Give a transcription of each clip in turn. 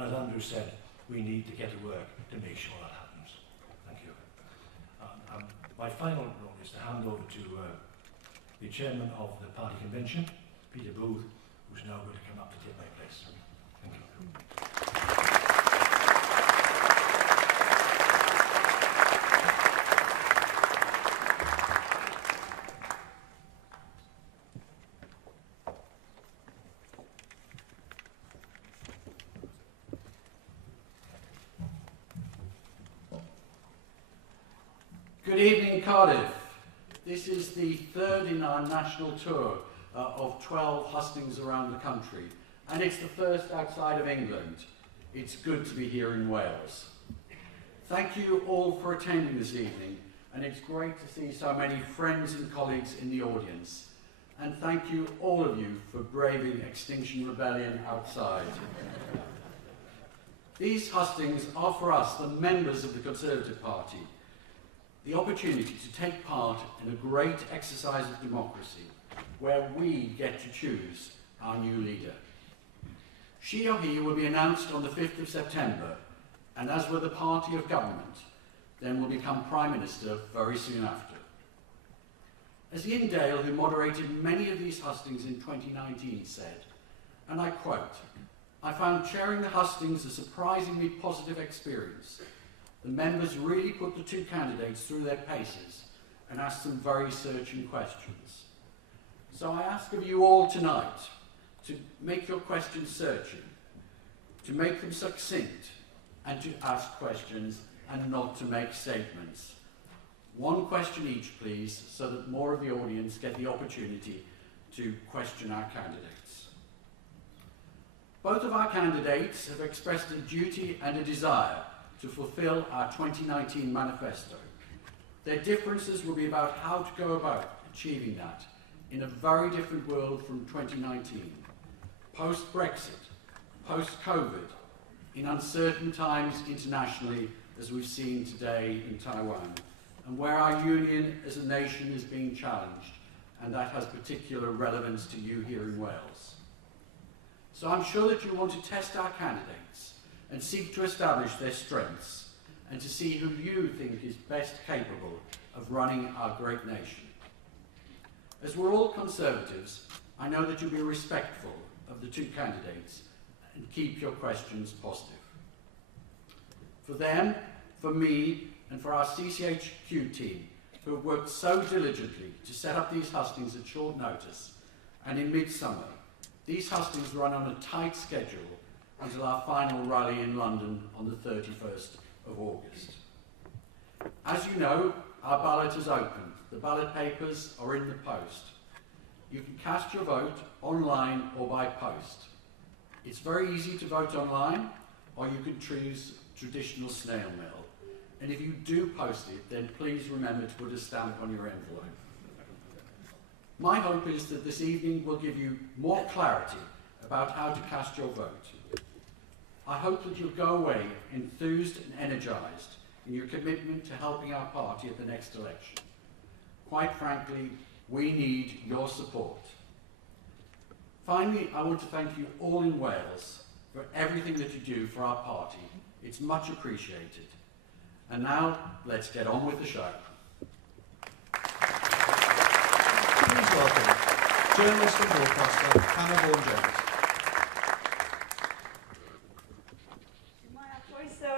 And as Andrew said, we need to get to work to make sure that happens. Thank you. My final role is to hand over to the chairman of the party convention, Peter Booth, who's now going to come up to take my place. Thank you. Good evening, Cardiff. This is the third in our national tour of 12 hustings around the country, and it's the first outside of England. It's good to be here in Wales. Thank you all for attending this evening, and it's great to see so many friends and colleagues in the audience. And thank you, all of you, for braving Extinction Rebellion outside. These hustings are for us, the members of the Conservative Party, the opportunity to take part in a great exercise of democracy where we get to choose our new leader. She or he will be announced on the 5th of September, and as with the party of government, then will become Prime Minister very soon after. As Ian Dale, who moderated many of these hustings in 2019, said, and I quote, "I found chairing the hustings a surprisingly positive experience. The members really put the two candidates through their paces and asked some very searching questions. So I ask of you all tonight to make your questions searching, to make them succinct, and to ask questions and not to make statements. One question each, please, so that more of the audience get the opportunity to question our candidates. Both of our candidates have expressed a duty and a desire to fulfill our 2019 manifesto. Their differences will be about how to go about achieving that in a very different world from 2019, post-Brexit, post-COVID, in uncertain times internationally, as we've seen today in Taiwan, and where our union as a nation is being challenged, and that has particular relevance to you here in Wales. So I'm sure that you want to test our candidates and seek to establish their strengths and to see who you think is best capable of running our great nation. As we're all Conservatives, I know that you'll be respectful of the two candidates and keep your questions positive. For them, for me, and for our CCHQ team, who have worked so diligently to set up these hustings at short notice, and in midsummer, these hustings run on a tight schedule until our final rally in London on the 31st of August. As you know, our ballot is open. The ballot papers are in the post. You can cast your vote online or by post. It's very easy to vote online, or you can choose traditional snail mail. And if you do post it, then please remember to put a stamp on your envelope. My hope is that this evening will give you more clarity about how to cast your vote. I hope that you'll go away enthused and energised in your commitment to helping our party at the next election. Quite frankly, we need your support. Finally, I want to thank you all in Wales for everything that you do for our party. It's much appreciated. And now, let's get on with the show. Please welcome journalist and broadcaster Hannah Vaughan-Jones.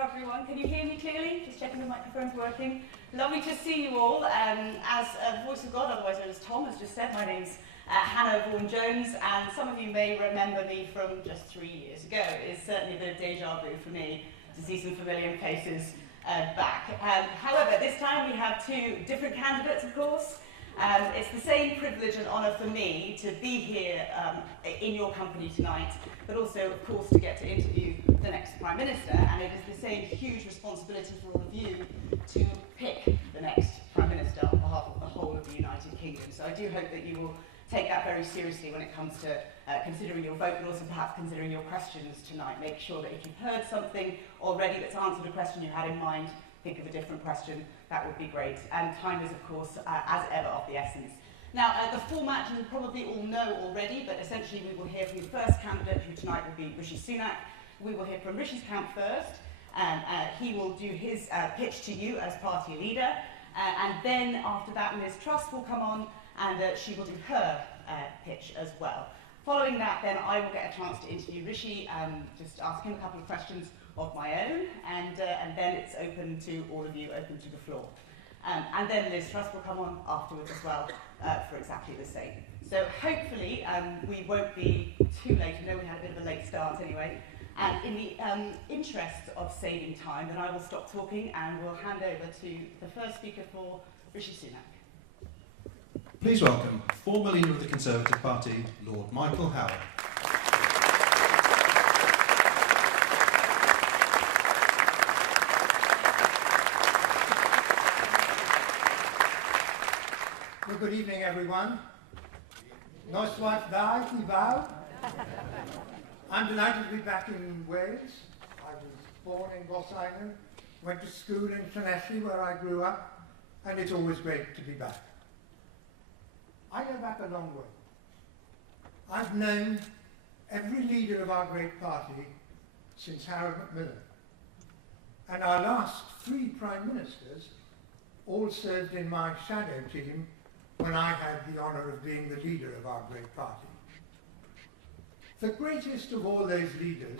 Everyone, can you hear me clearly? Just checking the microphone's working. Lovely to see you all. As a voice of God, otherwise known as Tom, has just said, my name's Hannah Vaughan-Jones, and some of you may remember me from just 3 years ago. It's certainly a bit of deja vu for me to see some familiar faces back. However, this time we have two different candidates, of course. It's the same privilege and honour for me to be here in your company tonight, but also, of course, to get to interview the next Prime Minister, and it is the same huge responsibility for all of you to pick the next Prime Minister on behalf of the whole of the United Kingdom. So I do hope that you will take that very seriously when it comes to considering your vote, but also perhaps considering your questions tonight. Make sure that if you've heard something already that's answered a question you had in mind, think of a different question. That would be great. And time is, of course, as ever, of the essence. Now, the format you probably all know already, but essentially we will hear from the first candidate, who tonight will be Rishi Sunak. we will hear from Rishi's camp first. He will do his pitch to you as party leader. And then after that, Liz Truss will come on and she will do her pitch as well. Following that, then I will get a chance to interview Rishi, just ask him a couple of questions of my own, and then it's open to all of you, open to the floor. And then Liz Truss will come on afterwards as well for exactly the same. So hopefully we won't be too late. I know we had a bit of a late start anyway. And in the interest of saving time, then I will stop talking and we'll hand over to the first speaker for Rishi Sunak. Please welcome former leader of the Conservative Party, Lord Michael Howard. Well, good evening, everyone. Noswaith Dda, chi fawr. I'm delighted to be back in Wales. I was born in Bosainon, went to school in Llanelli, where I grew up, and it's always great to be back. I go back a long way. I've known every leader of our great party since Harold Macmillan. And our last 3 prime ministers all served in my shadow team when I had the honour of being the leader of our great party. The greatest of all those leaders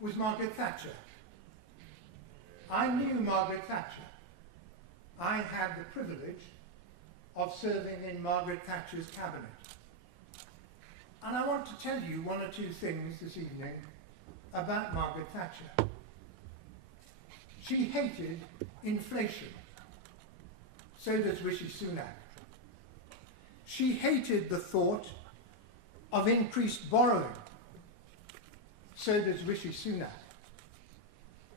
was Margaret Thatcher. I knew Margaret Thatcher. I had the privilege of serving in Margaret Thatcher's cabinet. And I want to tell you 1 or 2 things this evening about Margaret Thatcher. She hated inflation. So does Rishi Sunak. She hated the thought of increased borrowing. So does Rishi Sunak.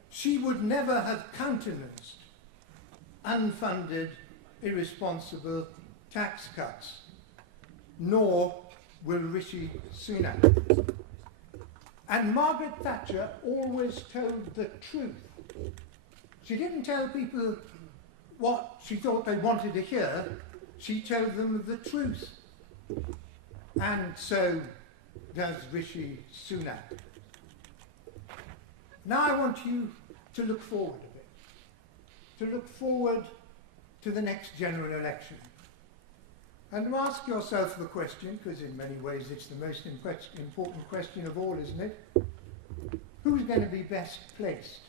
She would never have countenanced unfunded, irresponsible tax cuts, nor will Rishi Sunak. And Margaret Thatcher always told the truth. She didn't tell people what she thought they wanted to hear, she told them the truth. And so does Rishi Sunak. Now I want you to look forward a bit, to look forward to the next general election. And to ask yourself the question, because in many ways it's the most important question of all, isn't it? Who's going to be best placed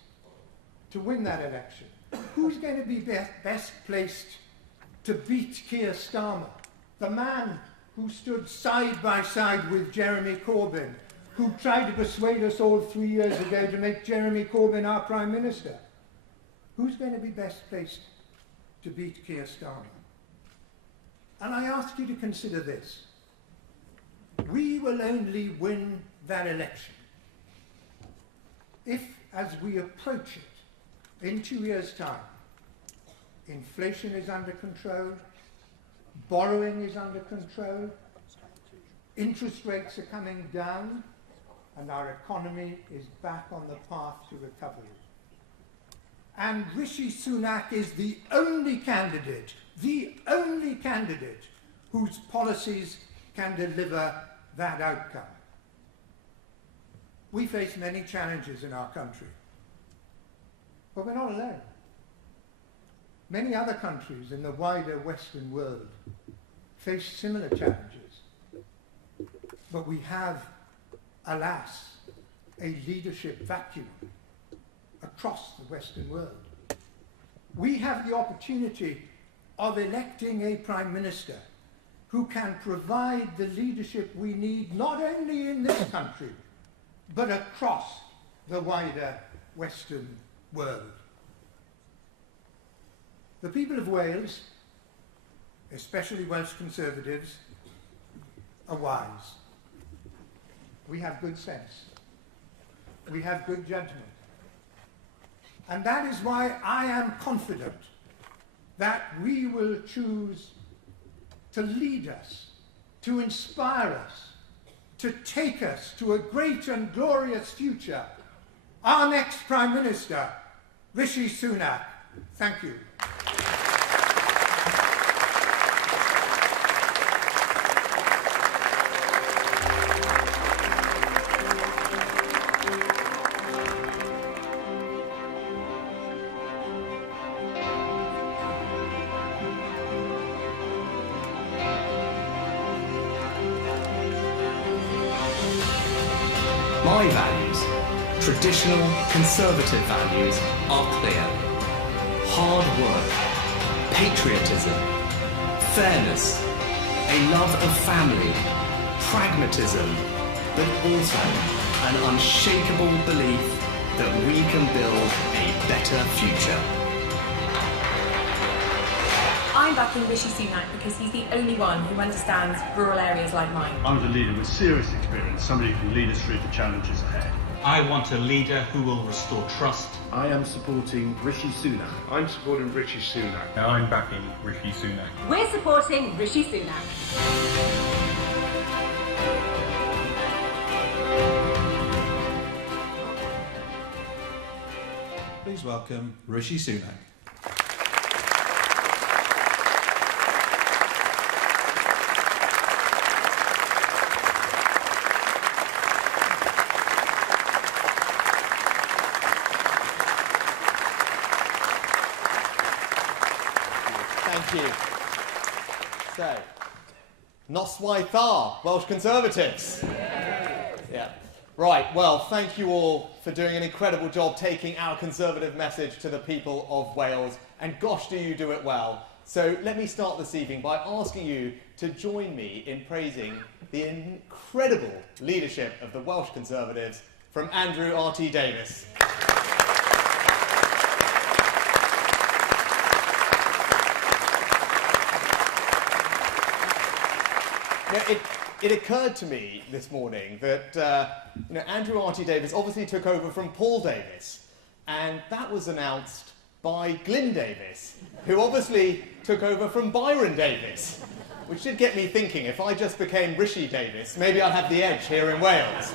to win that election? Who's going to be best placed to beat Keir Starmer, the man who stood side by side with Jeremy Corbyn, who tried to persuade us all 3 years ago to make Jeremy Corbyn our Prime Minister? Who's going to be best placed to beat Keir Starmer? And I ask you to consider this. We will only win that election if, as we approach it in 2 years' time, inflation is under control, borrowing is under control, interest rates are coming down, and our economy is back on the path to recovery. And Rishi Sunak is the only candidate whose policies can deliver that outcome. We face many challenges in our country, but we're not alone. Many other countries in the wider Western world face similar challenges, but we have, alas, a leadership vacuum across the Western world. We have the opportunity of electing a Prime Minister who can provide the leadership we need not only in this country, but across the wider Western world. The people of Wales, especially Welsh Conservatives, are wise. We have good sense. We have good judgment. And that is why I am confident that we will choose to lead us, to inspire us, to take us to a great and glorious future. Our next Prime Minister, Rishi Sunak. Thank you. My values, traditional Conservative values, are clear. Hard work, patriotism, fairness, a love of family, pragmatism, but also an unshakable belief that we can build a better future. I'm backing Rishi Sunak because he's the only one who understands rural areas like mine. I want a leader with serious experience, somebody who can lead us through the challenges ahead. I want a leader who will restore trust. I am supporting Rishi Sunak. I'm supporting Rishi Sunak. I'm backing Rishi Sunak. We're supporting Rishi Sunak. Please welcome Rishi Sunak. Thank you. So, Noswaith Welsh Conservatives. Yeah. Right, well, thank you all for doing an incredible job taking our Conservative message to the people of Wales, and gosh, do you do it well. So let me start this evening by asking you to join me in praising the incredible leadership of the Welsh Conservatives from Andrew R.T. Davies. It occurred to me this morning that Andrew R.T. Davies obviously took over from Paul Davies, and that was announced by Glyn Davies, who obviously took over from Byron Davies, which did get me thinking, if I just became Rishi Davies, maybe I'd have the edge here in Wales.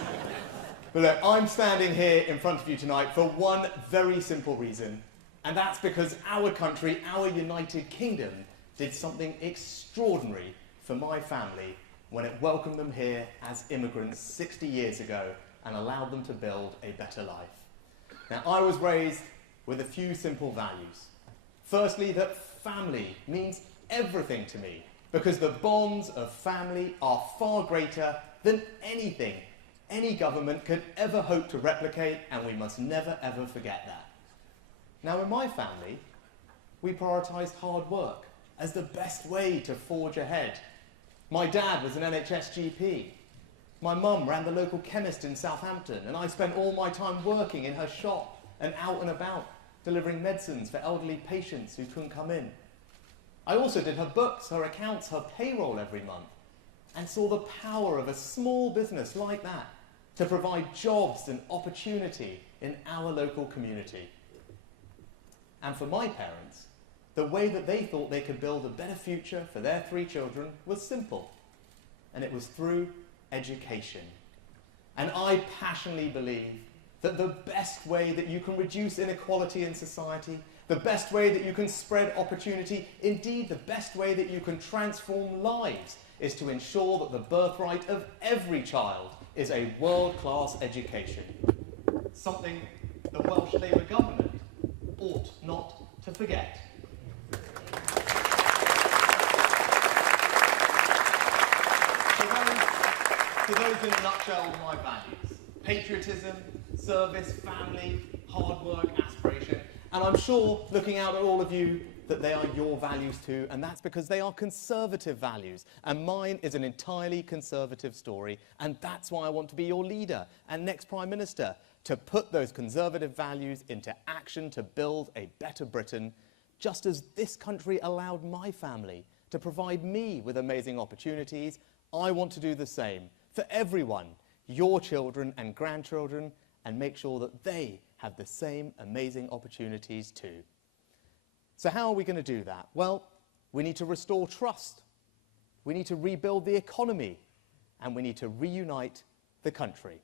But look, I'm standing here in front of you tonight for one very simple reason, and that's because our country, our United Kingdom, did something extraordinary for my family when it welcomed them here as immigrants 60 years ago and allowed them to build a better life. Now, I was raised with a few simple values. Firstly, that family means everything to me, because the bonds of family are far greater than anything any government could ever hope to replicate, and we must never ever forget that. Now, in my family, we prioritised hard work as the best way to forge ahead. My dad was an NHS GP. My mum ran the local chemist in Southampton, and I spent all my time working in her shop and out and about, delivering medicines for elderly patients who couldn't come in. I also did her books, her accounts, her payroll every month, and saw the power of a small business like that to provide jobs and opportunity in our local community. And for my parents, the way that they thought they could build a better future for their 3 children was simple, and it was through education. And I passionately believe that the best way that you can reduce inequality in society, the best way that you can spread opportunity, indeed the best way that you can transform lives, is to ensure that the birthright of every child is a world-class education. Something the Welsh Labour government ought not to forget. So those in a nutshell are my values: patriotism, service, family, hard work, aspiration. And I'm sure, looking out at all of you, that they are your values too, and that's because they are Conservative values, and mine is an entirely Conservative story, and that's why I want to be your leader and next Prime Minister, to put those Conservative values into action to build a better Britain, just as this country allowed my family to provide me with amazing opportunities. I want to do the same for everyone, your children and grandchildren, and make sure that they have the same amazing opportunities too. So how are we going to do that? Well, we need to restore trust, we need to rebuild the economy, and we need to reunite the country.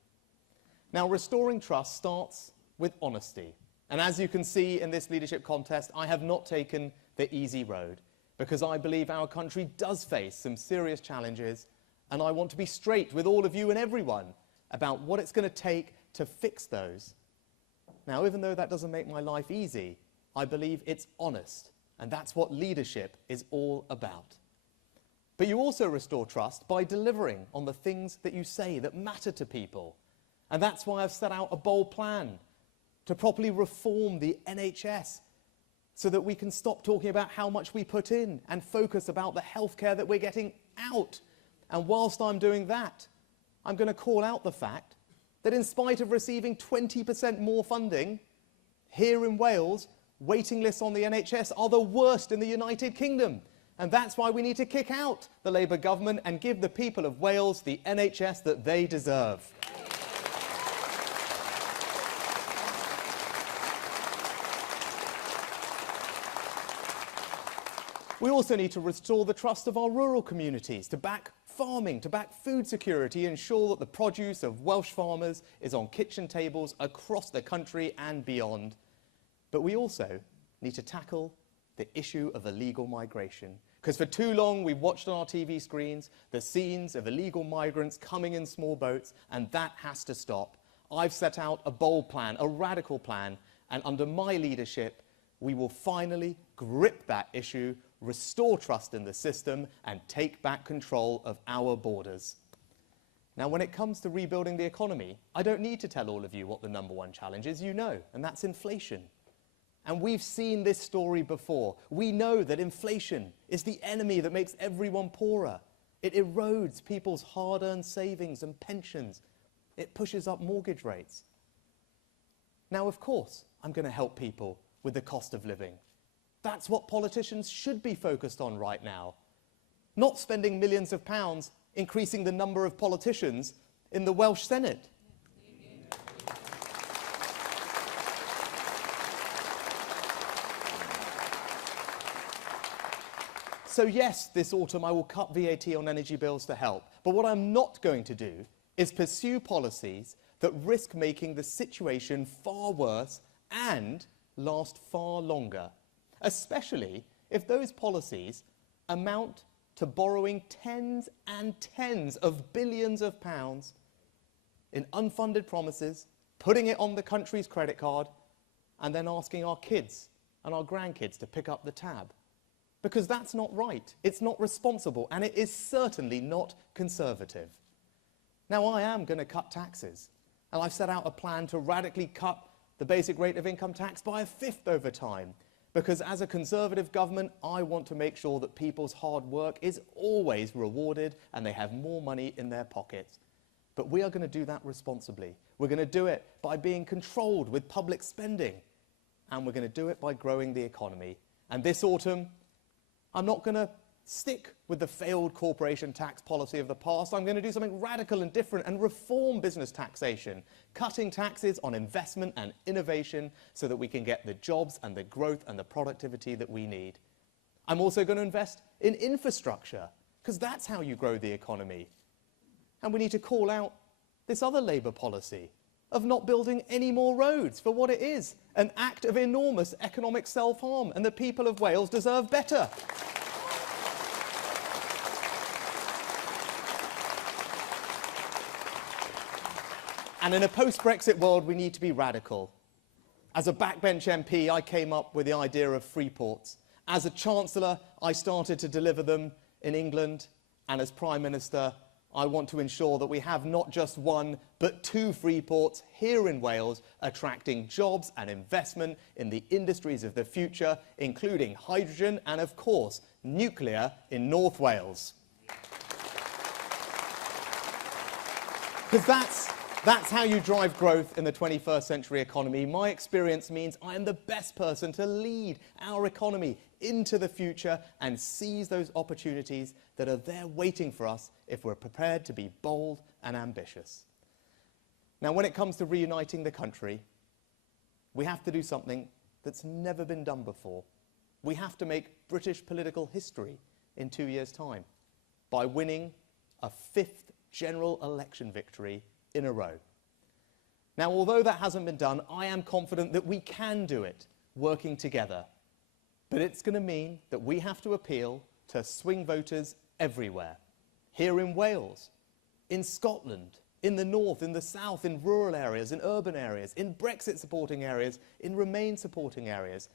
Now, restoring trust starts with honesty. And as you can see in this leadership contest, I have not taken the easy road, because I believe our country does face some serious challenges, and I want to be straight with all of you and everyone about what it's going to take to fix those. Now, even though that doesn't make my life easy, I believe it's honest, and that's what leadership is all about. But you also restore trust by delivering on the things that you say that matter to people. And that's why I've set out a bold plan to properly reform the NHS so that we can stop talking about how much we put in and focus about the healthcare that we're getting out. And whilst I'm doing that, I'm going to call out the fact that in spite of receiving 20% more funding, here in Wales, waiting lists on the NHS are the worst in the United Kingdom. And that's why we need to kick out the Labour government and give the people of Wales the NHS that they deserve. We also need to restore the trust of our rural communities, to back farming, to back food security, ensure that the produce of Welsh farmers is on kitchen tables across the country and beyond. But we also need to tackle the issue of illegal migration. Because for too long we've watched on our TV screens the scenes of illegal migrants coming in small boats, and that has to stop. I've set out a bold plan, a radical plan, and under my leadership we will finally grip that issue, restore trust in the system, and take back control of our borders. Now, when it comes to rebuilding the economy, I don't need to tell all of you what the #1 challenge is, you know, and that's inflation. And we've seen this story before. We know that inflation is the enemy that makes everyone poorer. It erodes people's hard-earned savings and pensions. It pushes up mortgage rates. Now, of course, I'm going to help people with the cost of living. That's what politicians should be focused on right now. Not spending millions of pounds increasing the number of politicians in the Welsh Senate. So yes, this autumn I will cut VAT on energy bills to help. But what I'm not going to do is pursue policies that risk making the situation far worse and last far longer, especially if those policies amount to borrowing tens and tens of billions of pounds in unfunded promises, putting it on the country's credit card, and then asking our kids and our grandkids to pick up the tab. Because that's not right, it's not responsible, and it is certainly not conservative. Now, I am going to cut taxes, and I've set out a plan to radically cut the basic rate of income tax by 1/5 over time, because as a Conservative government, I want to make sure that people's hard work is always rewarded and they have more money in their pockets. But we are going to do that responsibly. We're going to do it by being controlled with public spending, and we're going to do it by growing the economy. And this autumn, I'm not going to stick with the failed corporation tax policy of the past. I'm going to do something radical and different and reform business taxation, cutting taxes on investment and innovation so that we can get the jobs and the growth and the productivity that we need. I'm also going to invest in infrastructure, because that's how you grow the economy. And we need to call out this other Labour policy of not building any more roads for what it is, an act of enormous economic self-harm, and the people of Wales deserve better. And in a post-Brexit world, we need to be radical. As a backbench MP, I came up with the idea of free ports. As a Chancellor, I started to deliver them in England. And as Prime Minister, I want to ensure that we have not just 1, but 2 free ports here in Wales, attracting jobs and investment in the industries of the future, including hydrogen and, of course, nuclear in North Wales. Because that's how you drive growth in the 21st century economy. My experience means I am the best person to lead our economy into the future and seize those opportunities that are there waiting for us if we're prepared to be bold and ambitious. Now, when it comes to reuniting the country, we have to do something that's never been done before. We have to make British political history in 2 years' time by winning a 5th general election victory in a row. Now, although that hasn't been done, I am confident that we can do it, working together. But it's going to mean that we have to appeal to swing voters everywhere. Here in Wales, in Scotland, in the north, in the south, in rural areas, in urban areas, in Brexit-supporting areas, in Remain-supporting areas.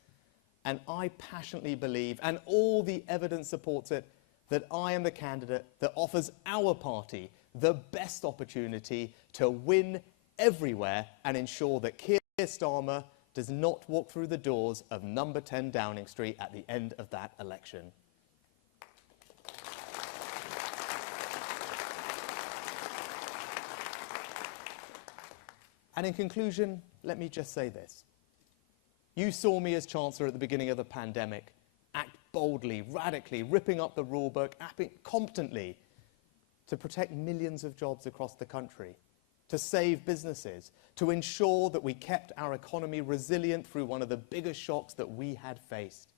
And I passionately believe, and all the evidence supports it, that I am the candidate that offers our party the best opportunity to win everywhere and ensure that Keir Starmer does not walk through the doors of number 10 Downing Street at the end of that election. And in conclusion, let me just say this. You saw me as Chancellor at the beginning of the pandemic act boldly, radically, ripping up the rulebook, acting competently to protect millions of jobs across the country, to save businesses, to ensure that we kept our economy resilient through one of the biggest shocks that we had faced.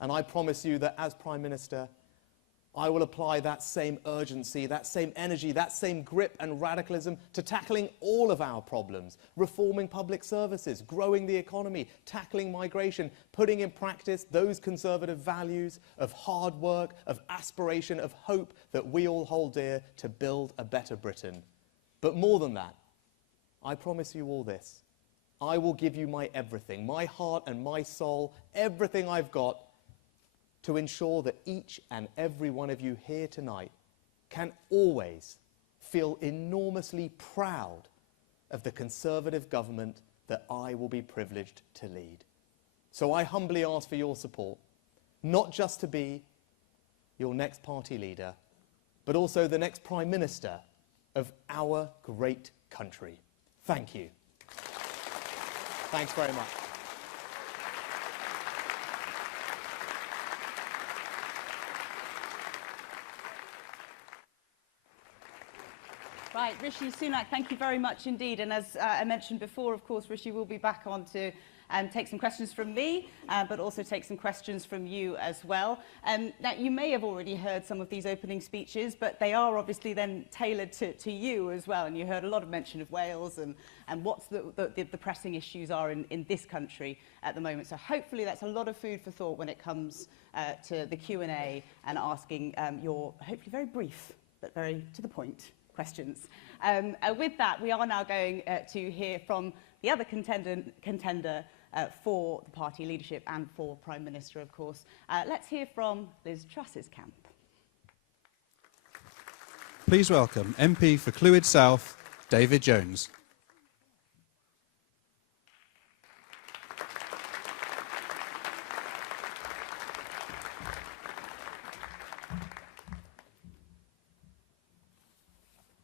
And I promise you that as Prime Minister, I will apply that same urgency, that same energy, that same grip and radicalism to tackling all of our problems, reforming public services, growing the economy, tackling migration, putting in practice those conservative values of hard work, of aspiration, of hope that we all hold dear to build a better Britain. But more than that, I promise you all this. I will give you my everything, my heart and my soul, everything I've got, to ensure that each and every one of you here tonight can always feel enormously proud of the Conservative government that I will be privileged to lead. So I humbly ask for your support, not just to be your next party leader, but also the next Prime Minister of our great country. Thank you. Thanks very much. Right, Rishi Sunak, thank you very much indeed. And as I mentioned before, of course, Rishi will be back on to take some questions from me, but also take some questions from you as well. Now, you may have already heard some of these opening speeches, but they are obviously then tailored to you as well. And you heard a lot of mention of Wales and what the pressing issues are in this country at the moment. So hopefully that's a lot of food for thought when it comes to the Q&A and asking your hopefully very brief, but very to the point questions. With that, we are now going to hear from the other contender for the party leadership and for Prime Minister, of course. Let's hear from Liz Truss's camp. Please welcome MP for Clwyd South, David Jones.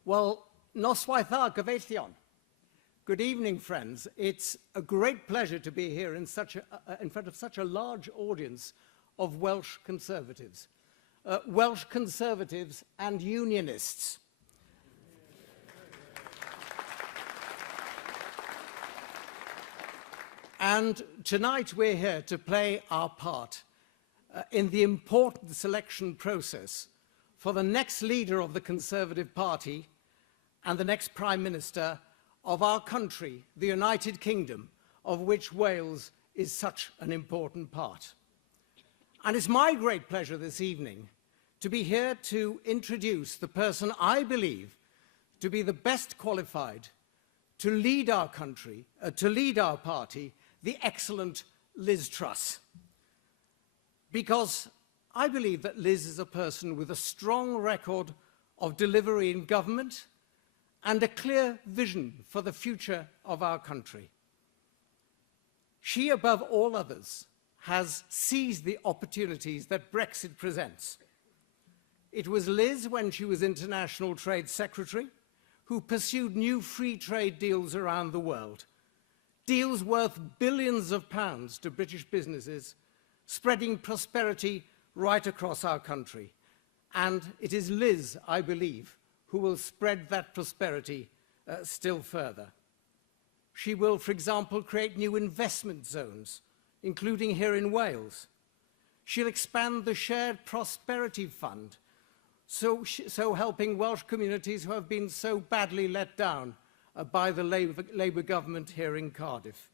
Well, noswaith dda gyfeillion. Good evening, friends. It's a great pleasure to be here in front of such a large audience of Welsh Conservatives. Welsh Conservatives and Unionists. And tonight we're here to play our part in the important selection process for the next leader of the Conservative Party and the next Prime Minister of our country, the United Kingdom, of which Wales is such an important part. And it's my great pleasure this evening to be here to introduce the person I believe to be the best qualified to lead our country, to lead our party, the excellent Liz Truss. Because I believe that Liz is a person with a strong record of delivery in government and a clear vision for the future of our country. She, above all others, has seized the opportunities that Brexit presents. It was Liz, when she was International Trade Secretary, who pursued new free trade deals around the world, deals worth billions of pounds to British businesses, spreading prosperity right across our country. And it is Liz, I believe, who will spread that prosperity still further. She will, for example, create new investment zones, including here in Wales. She'll expand the Shared Prosperity Fund, so helping Welsh communities who have been so badly let down by the Labour government here in Cardiff,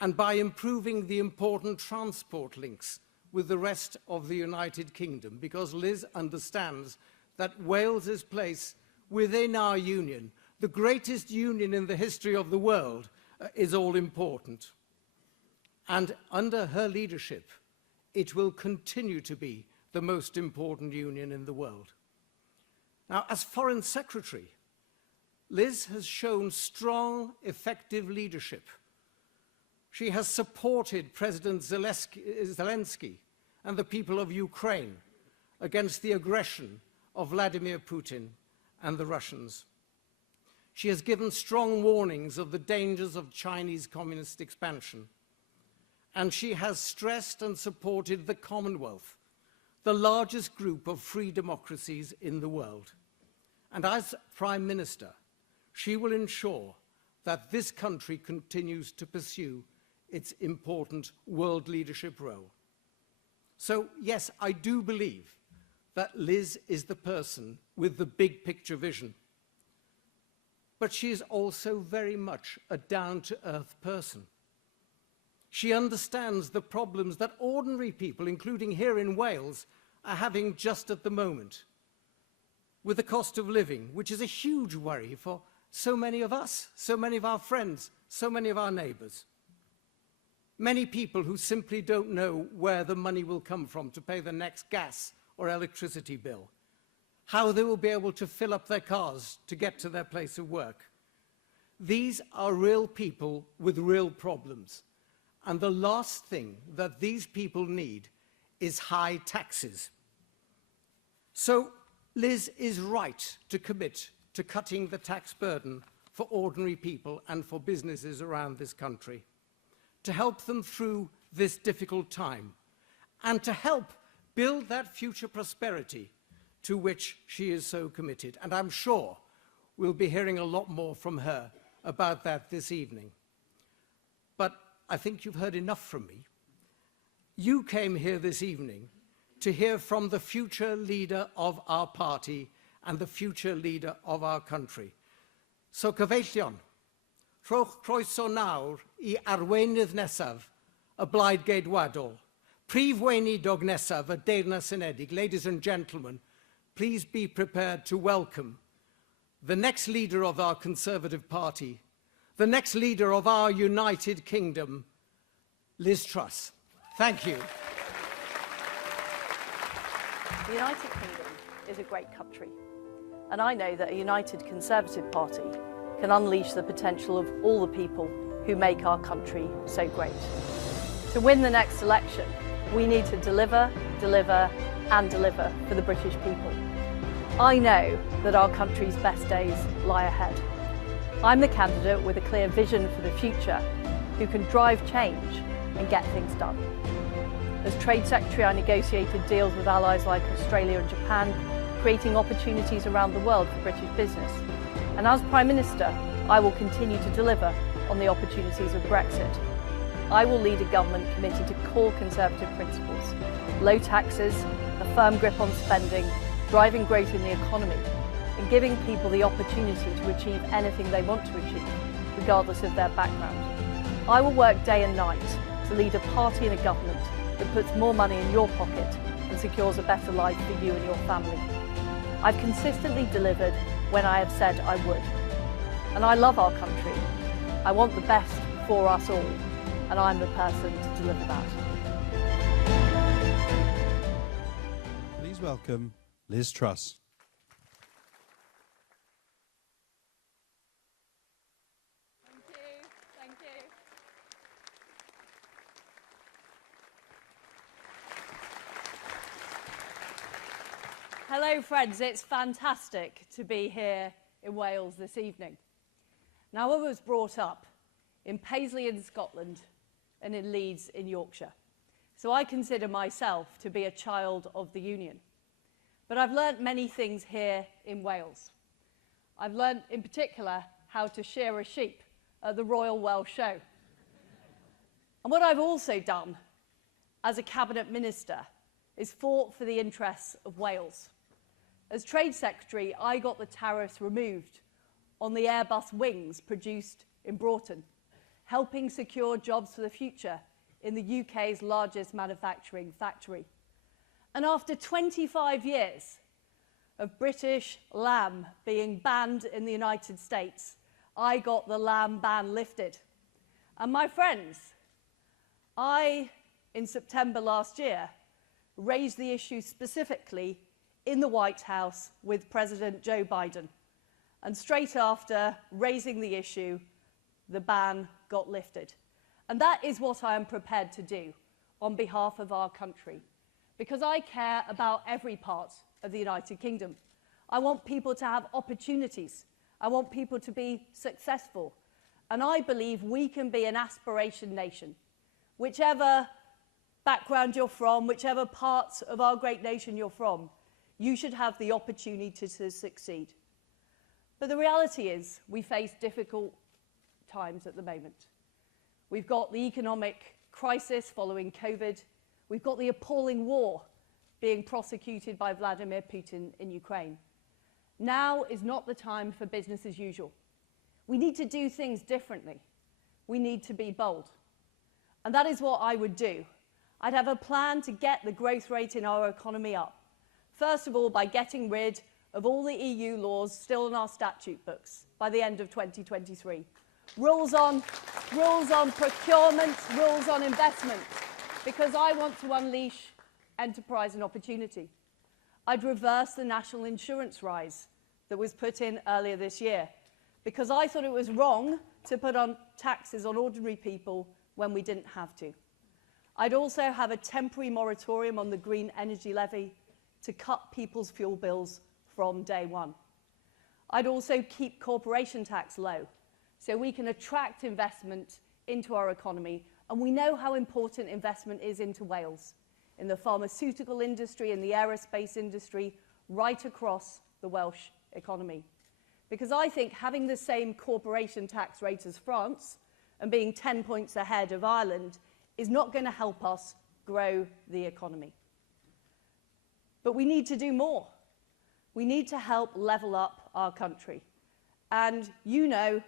and by improving the important transport links with the rest of the United Kingdom, because Liz understands that Wales's place within our union, the greatest union in the history of the world, is all important. And under her leadership, it will continue to be the most important union in the world. Now, as Foreign Secretary, Liz has shown strong, effective leadership. She has supported President Zelensky and the people of Ukraine against the aggression of Vladimir Putin and the Russians. She has given strong warnings of the dangers of Chinese communist expansion. And she has stressed and supported the Commonwealth, the largest group of free democracies in the world. And as Prime Minister, she will ensure that this country continues to pursue its important world leadership role. So, yes, I do believe that Liz is the person with the big picture vision. But she is also very much a down-to-earth person. She understands the problems that ordinary people, including here in Wales, are having just at the moment, with the cost of living, which is a huge worry for so many of us, so many of our friends, so many of our neighbours. Many people who simply don't know where the money will come from to pay the next gas or electricity bill, how they will be able to fill up their cars to get to their place of work. These are real people with real problems. And the last thing that these people need is high taxes. So Liz is right to commit to cutting the tax burden for ordinary people and for businesses around this country, to help them through this difficult time, and to help build that future prosperity to which she is so committed. And I'm sure we'll be hearing a lot more from her about that this evening. But I think you've heard enough from me. You came here this evening to hear from the future leader of our party and the future leader of our country. So cyfeillion, rhowch croeso nawr I arweinydd nesaf y Blaid Geidwadol. Prif weinidog nesaf y Deyrnas Unedig. Ladies and gentlemen, please be prepared to welcome the next leader of our Conservative Party, the next leader of our United Kingdom, Liz Truss. Thank you. The United Kingdom is a great country, and I know that a united Conservative Party can unleash the potential of all the people who make our country so great. To win the next election, we need to deliver, deliver, and deliver for the British people. I know that our country's best days lie ahead. I'm the candidate with a clear vision for the future who can drive change and get things done. As Trade Secretary, I negotiated deals with allies like Australia and Japan, creating opportunities around the world for British business. And as Prime Minister, I will continue to deliver on the opportunities of Brexit. I will lead a government committed to core Conservative principles: low taxes, a firm grip on spending, driving growth in the economy, and giving people the opportunity to achieve anything they want to achieve, regardless of their background. I will work day and night to lead a party and a government that puts more money in your pocket and secures a better life for you and your family. I've consistently delivered when I have said I would. And I love our country. I want the best for us all, and I'm the person to deliver that. Please welcome Liz Truss. Hello friends, it's fantastic to be here in Wales this evening. Now, I was brought up in Paisley in Scotland and in Leeds in Yorkshire, so I consider myself to be a child of the Union. But I've learnt many things here in Wales. I've learnt in particular how to shear a sheep at the Royal Welsh Show. And what I've also done as a Cabinet Minister is fought for the interests of Wales. As Trade Secretary, I got the tariffs removed on the Airbus wings produced in Broughton, helping secure jobs for the future in the UK's largest manufacturing factory. And after 25 years of British lamb being banned in the United States, I got the lamb ban lifted. And my friends, in September last year, raised the issue specifically in the White House with President Joe Biden. And straight after raising the issue, the ban got lifted. And that is what I am prepared to do on behalf of our country, because I care about every part of the United Kingdom. I want people to have opportunities. I want people to be successful. And I believe we can be an aspiration nation. Whichever background you're from, whichever parts of our great nation you're from, you should have the opportunity to succeed. But the reality is we face difficult times at the moment. We've got the economic crisis following COVID. We've got the appalling war being prosecuted by Vladimir Putin in Ukraine. Now is not the time for business as usual. We need to do things differently. We need to be bold. And that is what I would do. I'd have a plan to get the growth rate in our economy up. First of all, by getting rid of all the EU laws still in our statute books by the end of 2023. Rules on procurement, rules on investment, because I want to unleash enterprise and opportunity. I'd reverse the national insurance rise that was put in earlier this year, because I thought it was wrong to put on taxes on ordinary people when we didn't have to. I'd also have a temporary moratorium on the green energy levy to cut people's fuel bills from day one. I'd also keep corporation tax low so we can attract investment into our economy, and we know how important investment is into Wales, in the pharmaceutical industry, in the aerospace industry, right across the Welsh economy. Because I think having the same corporation tax rate as France and being 10 points ahead of Ireland is not going to help us grow the economy. But we need to do more. We need to help level up our country. And you know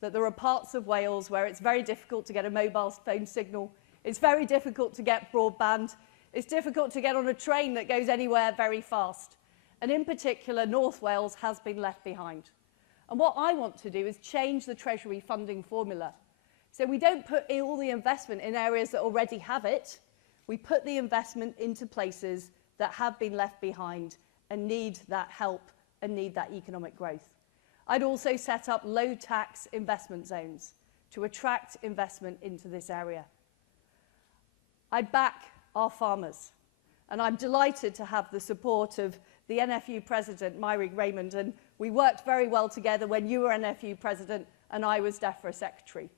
that there are parts of Wales where it's very difficult to get a mobile phone signal. It's very difficult to get broadband. It's difficult to get on a train that goes anywhere very fast. And in particular, North Wales has been left behind. And what I want to do is change the Treasury funding formula. So we don't put all the investment in areas that already have it. We put the investment into places that have been left behind and need that help and need that economic growth. I'd also set up low-tax investment zones to attract investment into this area. I'd back our farmers, and I'm delighted to have the support of the NFU President, Myrick Raymond, and we worked very well together when you were NFU President and I was DEFRA Secretary.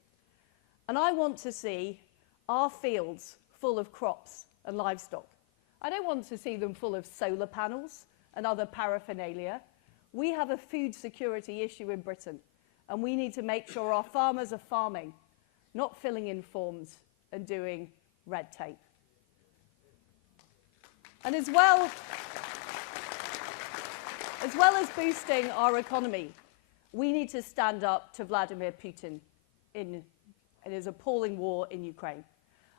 And I want to see our fields full of crops and livestock. I don't want to see them full of solar panels and other paraphernalia. We have a food security issue in Britain, and we need to make sure our farmers are farming, not filling in forms and doing red tape. And as well as boosting our economy, we need to stand up to Vladimir Putin in his appalling war in Ukraine.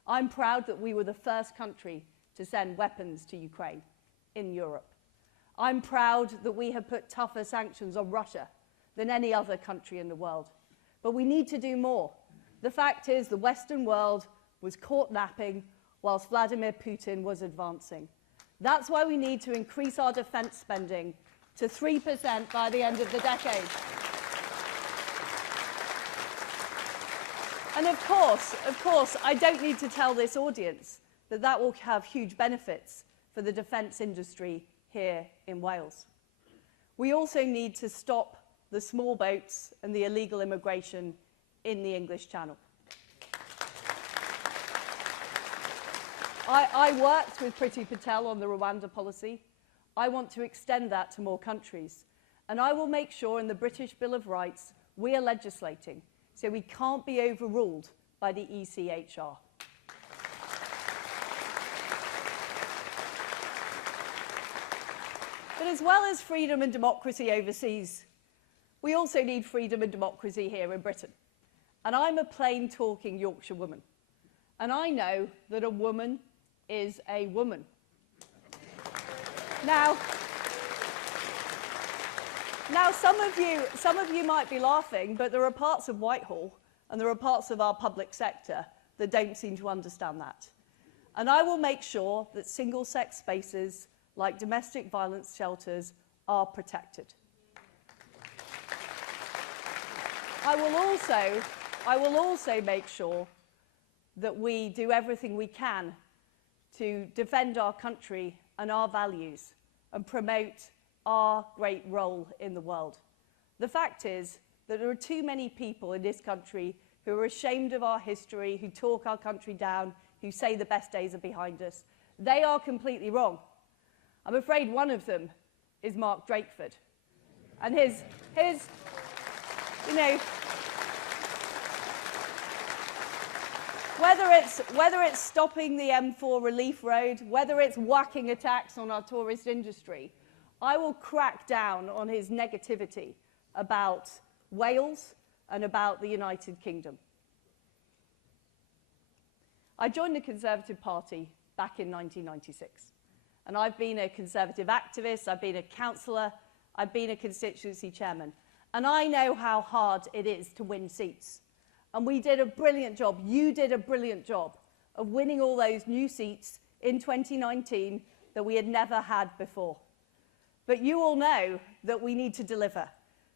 I'm proud that we were the first country to send weapons to Ukraine in Europe. I'm proud that we have put tougher sanctions on Russia than any other country in the world. But we need to do more. The fact is the Western world was caught napping whilst Vladimir Putin was advancing. That's why we need to increase our defence spending to 3% by the end of the decade. And of course, I don't need to tell this audience that that will have huge benefits for the defence industry here in Wales. We also need to stop the small boats and the illegal immigration in the English Channel. I worked with Priti Patel on the Rwanda policy. I want to extend that to more countries. And I will make sure in the British Bill of Rights we are legislating so we can't be overruled by the ECHR. But as well as freedom and democracy overseas, we also need freedom and democracy here in Britain. And I'm a plain talking Yorkshire woman. And I know that a woman is a woman. Now some of you might be laughing, but there are parts of Whitehall and there are parts of our public sector that don't seem to understand that. And I will make sure that single-sex spaces like domestic violence shelters are protected. I will also make sure that we do everything we can to defend our country and our values and promote our great role in the world. The fact is that there are too many people in this country who are ashamed of our history, who talk our country down, who say the best days are behind us. They are completely wrong. I'm afraid one of them is Mark Drakeford. And his you know, whether it's stopping the M4 relief road, whether it's whacking a tax on our tourist industry, I will crack down on his negativity about Wales and about the United Kingdom. I joined the Conservative Party back in 1996. And I've been a Conservative activist, I've been a councillor, I've been a constituency chairman. And I know how hard it is to win seats. And we did a brilliant job, you did a brilliant job of winning all those new seats in 2019 that we had never had before. But you all know that we need to deliver,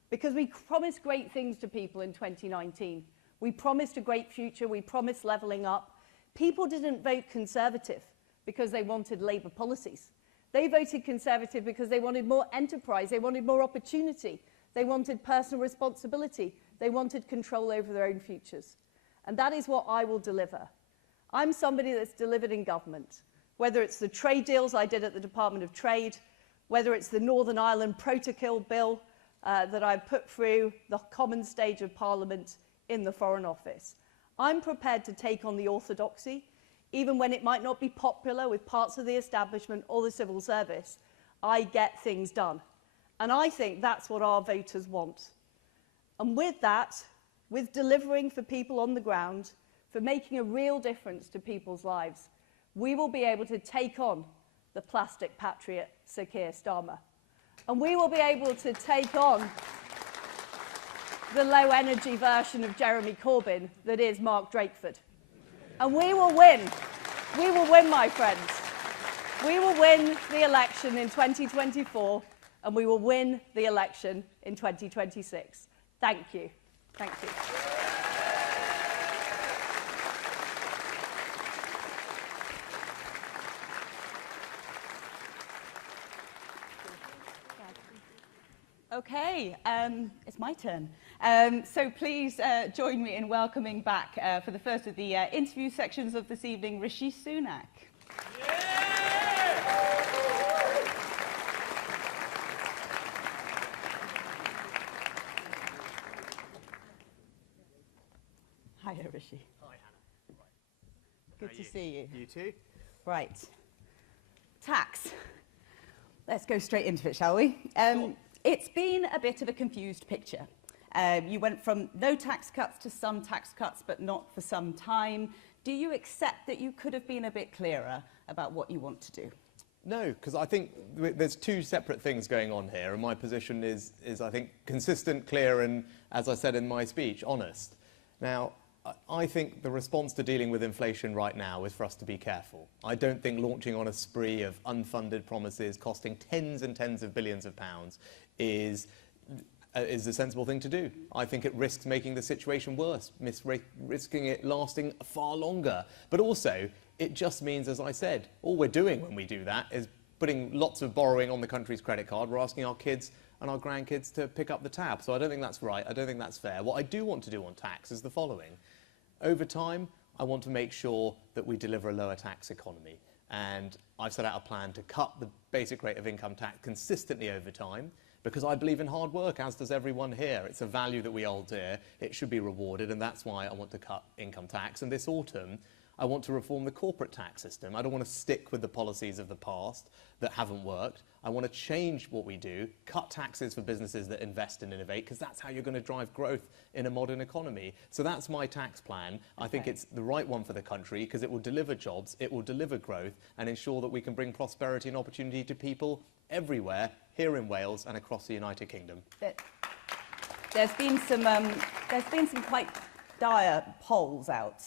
because we promised great things to people in 2019. We promised a great future, we promised levelling up. People didn't vote Conservative because they wanted Labour policies. They voted Conservative because they wanted more enterprise, they wanted more opportunity, they wanted personal responsibility, they wanted control over their own futures. And that is what I will deliver. I'm somebody that's delivered in government, whether it's the trade deals I did at the Department of Trade, whether it's the Northern Ireland Protocol Bill that I put through the common stage of Parliament in the Foreign Office. I'm prepared to take on the orthodoxy, even when it might not be popular with parts of the establishment or the civil service. I get things done. And I think that's what our voters want. And with that, with delivering for people on the ground, for making a real difference to people's lives, we will be able to take on the plastic patriot Sir Keir Starmer. And we will be able to take on the low-energy version of Jeremy Corbyn that is Mark Drakeford. And we will win. We will win, my friends. We will win the election in 2024, and we will win the election in 2026. Thank you. Thank you. Okay, it's my turn. So please join me in welcoming back for the first of the interview sections of this evening, Rishi Sunak. Hiya, Rishi. Hi, Hannah. Right. Good to see you. You too. Right. Tax. Let's go straight into it, shall we? Sure. It's been a bit of a confused picture. You went from no tax cuts to some tax cuts, but not for some time. Do you accept that you could have been a bit clearer about what you want to do? No, because I think there's two separate things going on here, and my position is I think, consistent, clear, and, as I said in my speech, honest. Now, I think the response to dealing with inflation right now is for us to be careful. I don't think launching on a spree of unfunded promises costing tens and tens of billions of pounds is the sensible thing to do. I think it risks making the situation worse, risking it lasting far longer. But also, it just means, as I said, all we're doing when we do that is putting lots of borrowing on the country's credit card. We're asking our kids and our grandkids to pick up the tab. So I don't think that's right. I don't think that's fair. What I do want to do on tax is the following. Over time, I want to make sure that we deliver a lower tax economy. And I've set out a plan to cut the basic rate of income tax consistently over time, because I believe in hard work, as does everyone here. It's a value that we hold dear. It should be rewarded, and that's why I want to cut income tax. And this autumn, I want to reform the corporate tax system. I don't want to stick with the policies of the past that haven't worked. I want to change what we do, cut taxes for businesses that invest and innovate, because that's how you're going to drive growth in a modern economy. So that's my tax plan. Okay. I think it's the right one for the country, because it will deliver jobs, it will deliver growth, and ensure that we can bring prosperity and opportunity to people everywhere, here in Wales and across the United Kingdom. There's been some quite dire polls out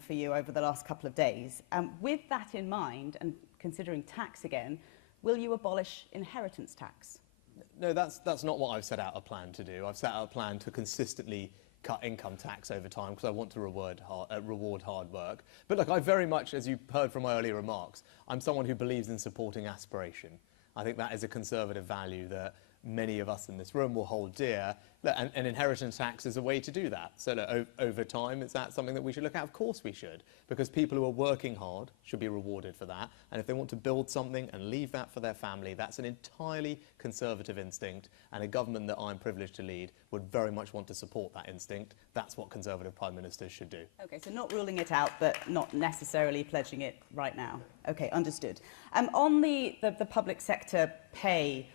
for you over the last couple of days. With that in mind, and considering tax again, will you abolish inheritance tax? No, that's not what I've set out a plan to do. I've set out a plan to consistently cut income tax over time because I want to reward hard work. But look, I very much, as you heard from my earlier remarks, I'm someone who believes in supporting aspiration. I think that is a conservative value that many of us in this room will hold dear, and inheritance tax is a way to do that. So look, over time, is that something that we should look at? Of course we should, because people who are working hard should be rewarded for that, and if they want to build something and leave that for their family, that's an entirely conservative instinct, and a government that I'm privileged to lead would very much want to support that instinct. That's what Conservative Prime Ministers should do. Okay, so not ruling it out, but not necessarily pledging it right now. Okay, understood. On the public sector pay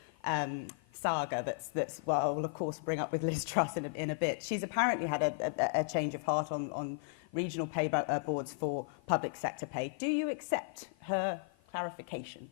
saga that's well, I will of course bring up with Liz Truss in a bit. She's apparently had a change of heart on regional pay boards for public sector pay. Do you accept her clarification?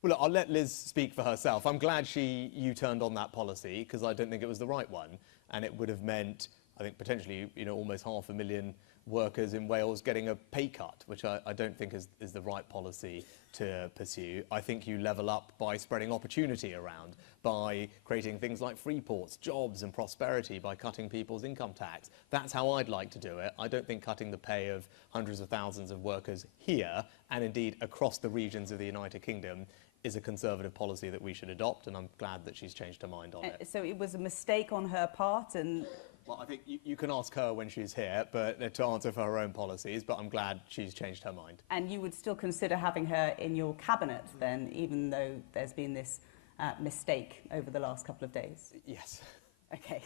Well, look, I'll let Liz speak for herself. I'm glad she U-turned on that policy because I don't think it was the right one, and it would have meant, I think, potentially, almost 500,000 workers in Wales getting a pay cut, which I don't think is the right policy to pursue. I think you level up by spreading opportunity around, by creating things like free ports, jobs and prosperity, by cutting people's income tax. That's how I'd like to do it. I don't think cutting the pay of hundreds of thousands of workers here, and indeed across the regions of the United Kingdom, is a conservative policy that we should adopt, and I'm glad that she's changed her mind on it. So it was a mistake on her part, and... Well, I think you can ask her when she's here, but to answer for her own policies, but I'm glad she's changed her mind. And you would still consider having her in your cabinet then, even though there's been this mistake over the last couple of days? Yes. Okay.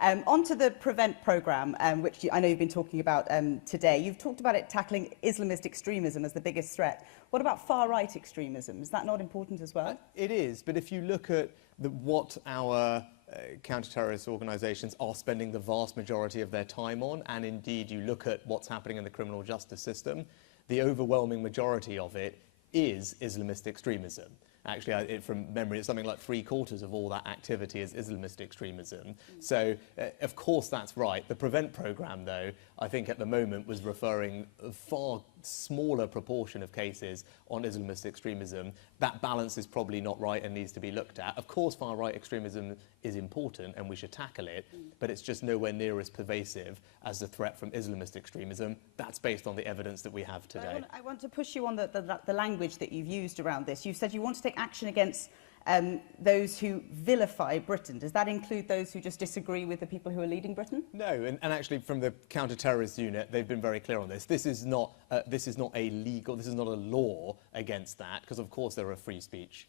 On to the PREVENT programme, which I know you've been talking about today. You've talked about it tackling Islamist extremism as the biggest threat. What about far-right extremism? Is that not important as well? It is, but if you look at what our counter-terrorist organisations are spending the vast majority of their time on, and indeed you look at what's happening in the criminal justice system, the overwhelming majority of it is Islamist extremism. Actually, from memory, it's something like 3/4 of all that activity is Islamist extremism. So, of course, that's right. The PREVENT programme, though, I think at the moment was referring a far smaller proportion of cases on Islamist extremism. That balance is probably not right and needs to be looked at. Of course, far-right extremism is important and we should tackle it, but it's just nowhere near as pervasive as the threat from Islamist extremism. That's based on the evidence that we have today. I want to push you on the language that you've used around this. You've said you want to take action against those who vilify Britain. Does that include those who just disagree with the people who are leading Britain? No, and actually from the counter-terrorist unit, they've been very clear on this. This is not a law against that, because of course there are free speech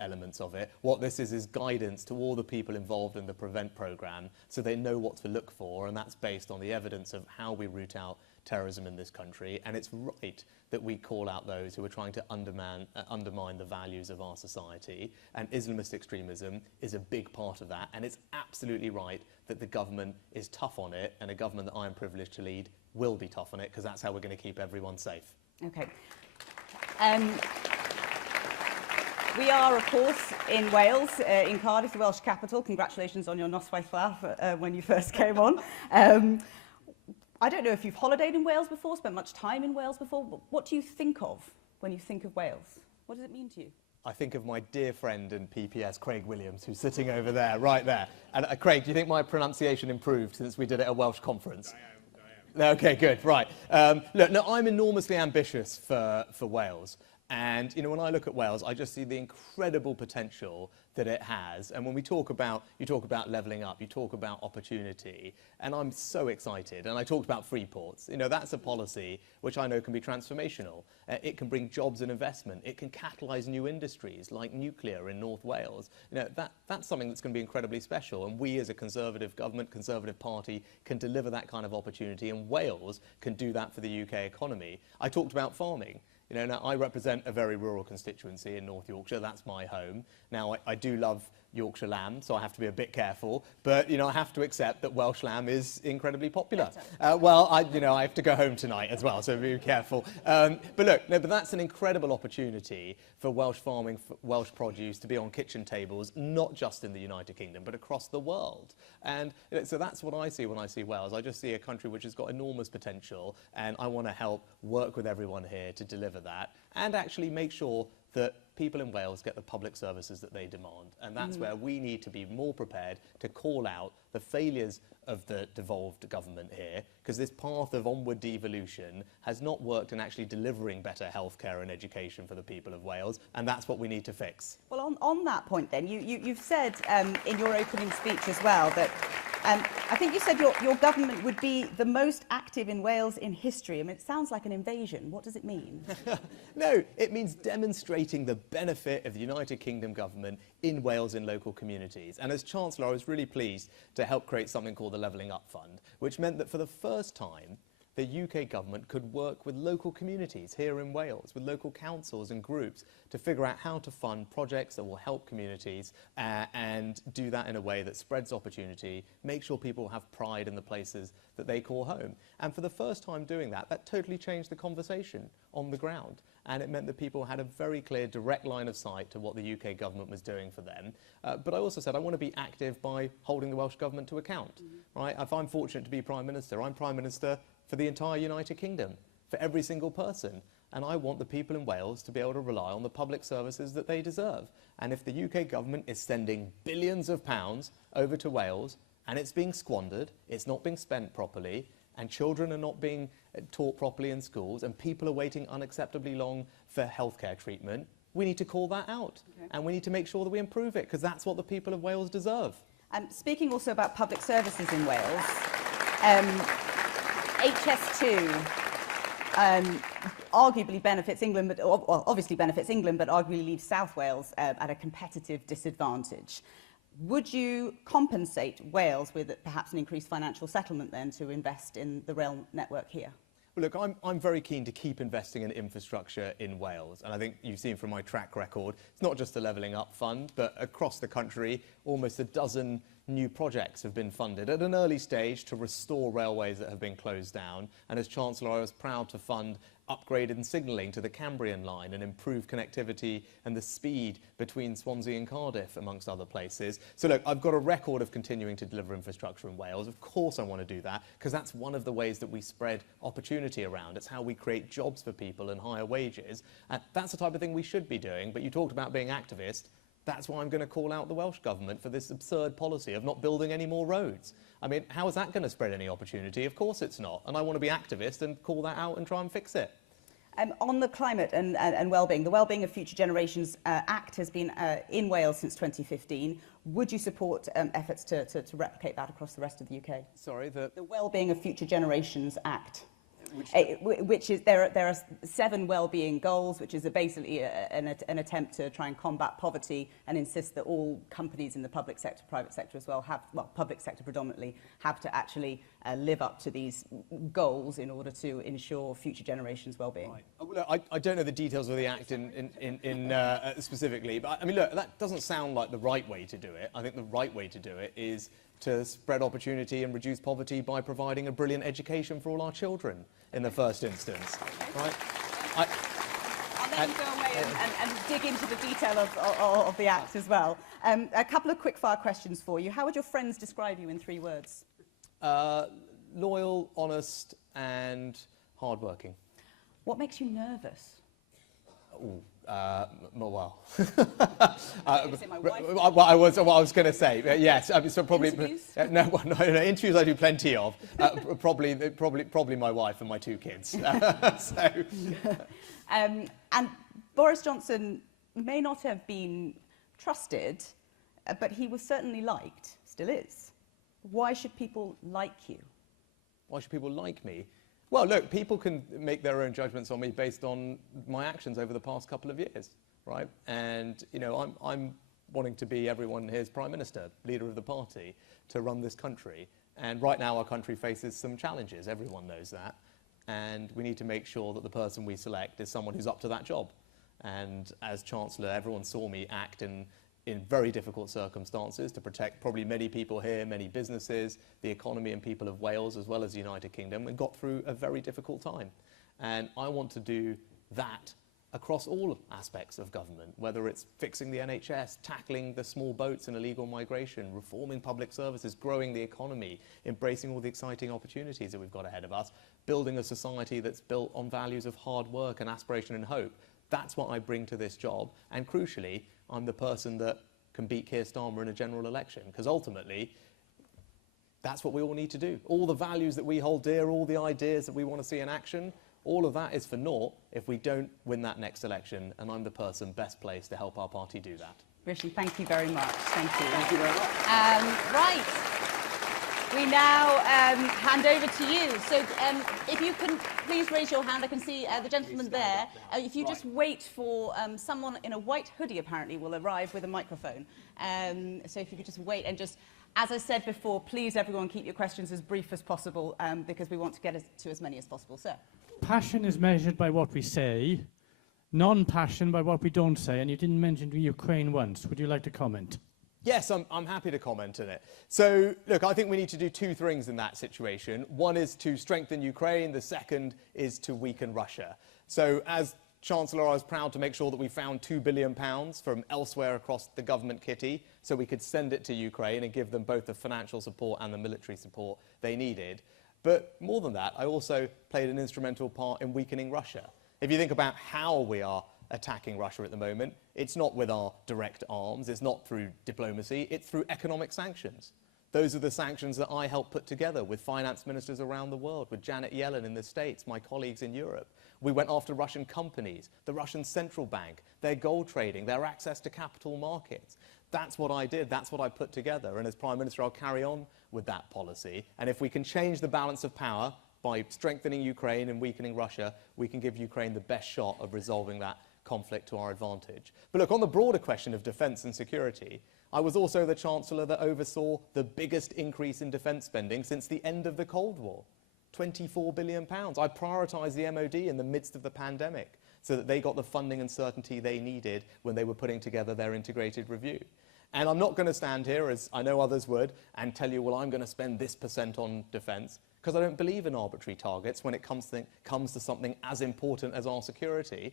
elements of it. What this is guidance to all the people involved in the PREVENT programme, so they know what to look for, and that's based on the evidence of how we root out terrorism in this country. And it's right that we call out those who are trying to undermine the values of our society, and Islamist extremism is a big part of that, and it's absolutely right that the government is tough on it, and a government that I am privileged to lead will be tough on it, because that's how we're going to keep everyone safe. Okay. We are, of course, in Wales, in Cardiff, the Welsh capital. Congratulations on your noswaith fawr when you first came on. I don't know if you've holidayed in Wales before, spent much time in Wales before. What do you think of when you think of Wales? What does it mean to you? I think of my dear friend and PPS, Craig Williams, who's sitting over there, right there. And Craig, do you think my pronunciation improved since we did it at a Welsh conference? I am. Okay, good, right. Look, no, I'm enormously ambitious for Wales. And, when I look at Wales, I just see the incredible potential that it has. And when you talk about levelling up, you talk about opportunity, and I'm so excited. And I talked about free ports. That's a policy which I know can be transformational. It can bring jobs and investment. It can catalyse new industries like nuclear in North Wales. That's something that's going to be incredibly special. And we as a Conservative government, Conservative party, can deliver that kind of opportunity. And Wales can do that for the UK economy. I talked about farming. Now I represent a very rural constituency in North Yorkshire. That's my home. Now, I do love Yorkshire lamb, so I have to be a bit careful. But, I have to accept that Welsh lamb is incredibly popular. Well, I have to go home tonight as well, so be careful. But look, but that's an incredible opportunity for Welsh farming, for Welsh produce to be on kitchen tables, not just in the United Kingdom, but across the world. And so that's what I see when I see Wales. I just see a country which has got enormous potential, and I want to help work with everyone here to deliver that, and actually make sure that people in Wales get the public services that they demand. And that's where we need to be more prepared to call out the failures of the devolved government here, because this path of onward devolution has not worked in actually delivering better healthcare and education for the people of Wales, and that's what we need to fix. Well, on that point then, you've said in your opening speech as well that I think you said your government would be the most active in Wales in history. I mean, it sounds like an invasion. What does it mean? No, it means demonstrating the benefit of the United Kingdom government in Wales in local communities. And as Chancellor, I was really pleased to help create something called the Levelling Up Fund, which meant that for the first time, the UK government could work with local communities here in Wales, with local councils and groups, to figure out how to fund projects that will help communities and do that in a way that spreads opportunity, make sure people have pride in the places that they call home. And for the first time doing that, that totally changed the conversation on the ground. And it meant that people had a very clear, direct line of sight to what the UK government was doing for them. But I also said I want to be active by holding the Welsh government to account. Right? If I'm fortunate to be Prime Minister, I'm Prime Minister for the entire United Kingdom, for every single person. And I want the people in Wales to be able to rely on the public services that they deserve. And if the UK government is sending billions of pounds over to Wales and it's being squandered, it's not being spent properly, and children are not being taught properly in schools, and people are waiting unacceptably long for healthcare treatment, we need to call that out. Okay. And we need to make sure that we improve it, because that's what the people of Wales deserve. Speaking also about public services in Wales, HS2 arguably benefits England, but obviously benefits England, but arguably leaves South Wales at a competitive disadvantage. Would you compensate Wales with perhaps an increased financial settlement then to invest in the rail network here? Well, look, I'm very keen to keep investing in infrastructure in Wales, and I think you've seen from my track record, it's not just the Levelling Up Fund, but across the country, almost a dozen new projects have been funded at an early stage to restore railways that have been closed down. And as Chancellor, I was proud to fund upgraded signalling to the Cambrian line and improve connectivity and the speed between Swansea and Cardiff, amongst other places. So look, I've got a record of continuing to deliver infrastructure in Wales. Of course I want to do that, because that's one of the ways that we spread opportunity around. It's how we create jobs for people and higher wages. And that's the type of thing we should be doing. But you talked about being activist. That's why I'm going to call out the Welsh Government for this absurd policy of not building any more roads. I mean, how is that going to spread any opportunity? Of course it's not. And I want to be activist and call that out and try and fix it. On the climate and well-being, the Wellbeing of Future Generations Act has been in Wales since 2015. Would you support efforts to replicate that across the rest of the UK? Sorry, the Wellbeing of Future Generations Act. Which is there are 7 well-being goals, which is basically an attempt to try and combat poverty and insist that all companies in the public sector, private sector as well, public sector predominantly, have to actually live up to these goals in order to ensure future generations' well-being. Right. I don't know the details of the Act specifically, but I mean, look, that doesn't sound like the right way to do it. I think the right way to do it is to spread opportunity and reduce poverty by providing a brilliant education for all our children in the first instance. Right? I'll let you go away and dig into the detail of the Act as well. A couple of quick-fire questions for you. How would your friends describe you in 3 words? Loyal, honest, and hard-working. What makes you nervous? Well, I was going to say, yes. So probably interviews? No, interviews I do plenty of. Probably my wife and my 2 kids. And Boris Johnson may not have been trusted, but he was certainly liked, still is. Why should people like you? Why should people like me? Well, look, people can make their own judgments on me based on my actions over the past couple of years, right? And, you know, I'm wanting to be everyone here's Prime Minister, leader of the party, to run this country. And right now our country faces some challenges, everyone knows that. And we need to make sure that the person we select is someone who's up to that job. And as Chancellor, everyone saw me act in very difficult circumstances to protect probably many people here, many businesses, the economy and people of Wales, as well as the United Kingdom, and got through a very difficult time. And I want to do that across all aspects of government, whether it's fixing the NHS, tackling the small boats and illegal migration, reforming public services, growing the economy, embracing all the exciting opportunities that we've got ahead of us, building a society that's built on values of hard work and aspiration and hope. That's what I bring to this job. And crucially, I'm the person that can beat Keir Starmer in a general election, because ultimately, that's what we all need to do. All the values that we hold dear, all the ideas that we want to see in action, all of that is for naught if we don't win that next election, and I'm the person best placed to help our party do that. Rishi, thank you very much. Thank you. Thank you very much. Right. We now hand over to you. So if you can please raise your hand. I can see the gentleman there. If you just wait for someone in a white hoodie apparently will arrive with a microphone. So if you could just wait and just, as I said before, please everyone keep your questions as brief as possible because we want to get to as many as possible. Sir. Passion is measured by what we say, non-passion by what we don't say, and you didn't mention Ukraine once. Would you like to comment? Yes, I'm happy to comment on it. So, look, I think we need to do two things in that situation. One is to strengthen Ukraine. The second is to weaken Russia. So, as Chancellor, I was proud to make sure that we found £2 billion from elsewhere across the government kitty so we could send it to Ukraine and give them both the financial support and the military support they needed. But more than that, I also played an instrumental part in weakening Russia. If you think about how we are attacking Russia at the moment, it's not with our direct arms, it's not through diplomacy, it's through economic sanctions. Those are the sanctions that I helped put together with finance ministers around the world, with Janet Yellen in the States, my colleagues in Europe. We went after Russian companies, the Russian central bank, their gold trading, their access to capital markets. That's what I did, that's what I put together, and as Prime Minister I'll carry on with that policy. And if we can change the balance of power by strengthening Ukraine and weakening Russia, we can give Ukraine the best shot of resolving that conflict to our advantage. But look, on the broader question of defence and security, I was also the Chancellor that oversaw the biggest increase in defence spending since the end of the Cold War. £24 billion. I prioritised the MOD in the midst of the pandemic so that they got the funding and certainty they needed when they were putting together their integrated review. And I'm not going to stand here, as I know others would, and tell you, well, I'm going to spend this % on defence, because I don't believe in arbitrary targets when it comes to something as important as our security.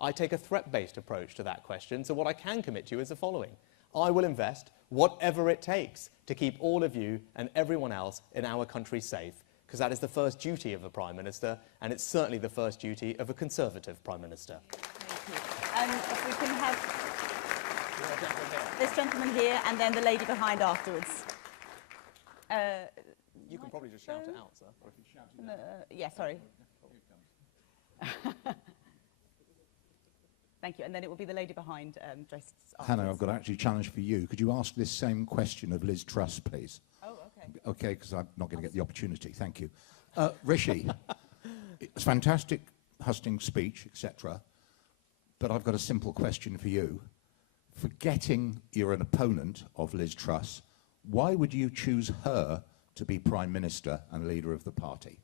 I take a threat-based approach to that question, so what I can commit to is the following. I will invest whatever it takes to keep all of you and everyone else in our country safe, because that is the first duty of a Prime Minister, and it's certainly the first duty of a Conservative Prime Minister. Thank you. If we can have this gentleman here and then the lady behind afterwards. You can probably just shout it out, sir. Or if you shout it out. Yeah, sorry. Thank you. And then it will be the lady behind dressed afterwards. Hannah, I've got actually a challenge for you. Could you ask this same question of Liz Truss, please? Oh, okay. Okay, because I'm not going to get the opportunity. Thank you. Rishi, it's a fantastic Hustings speech, etc. But I've got a simple question for you. Forgetting you're an opponent of Liz Truss, why would you choose her to be Prime Minister and leader of the party?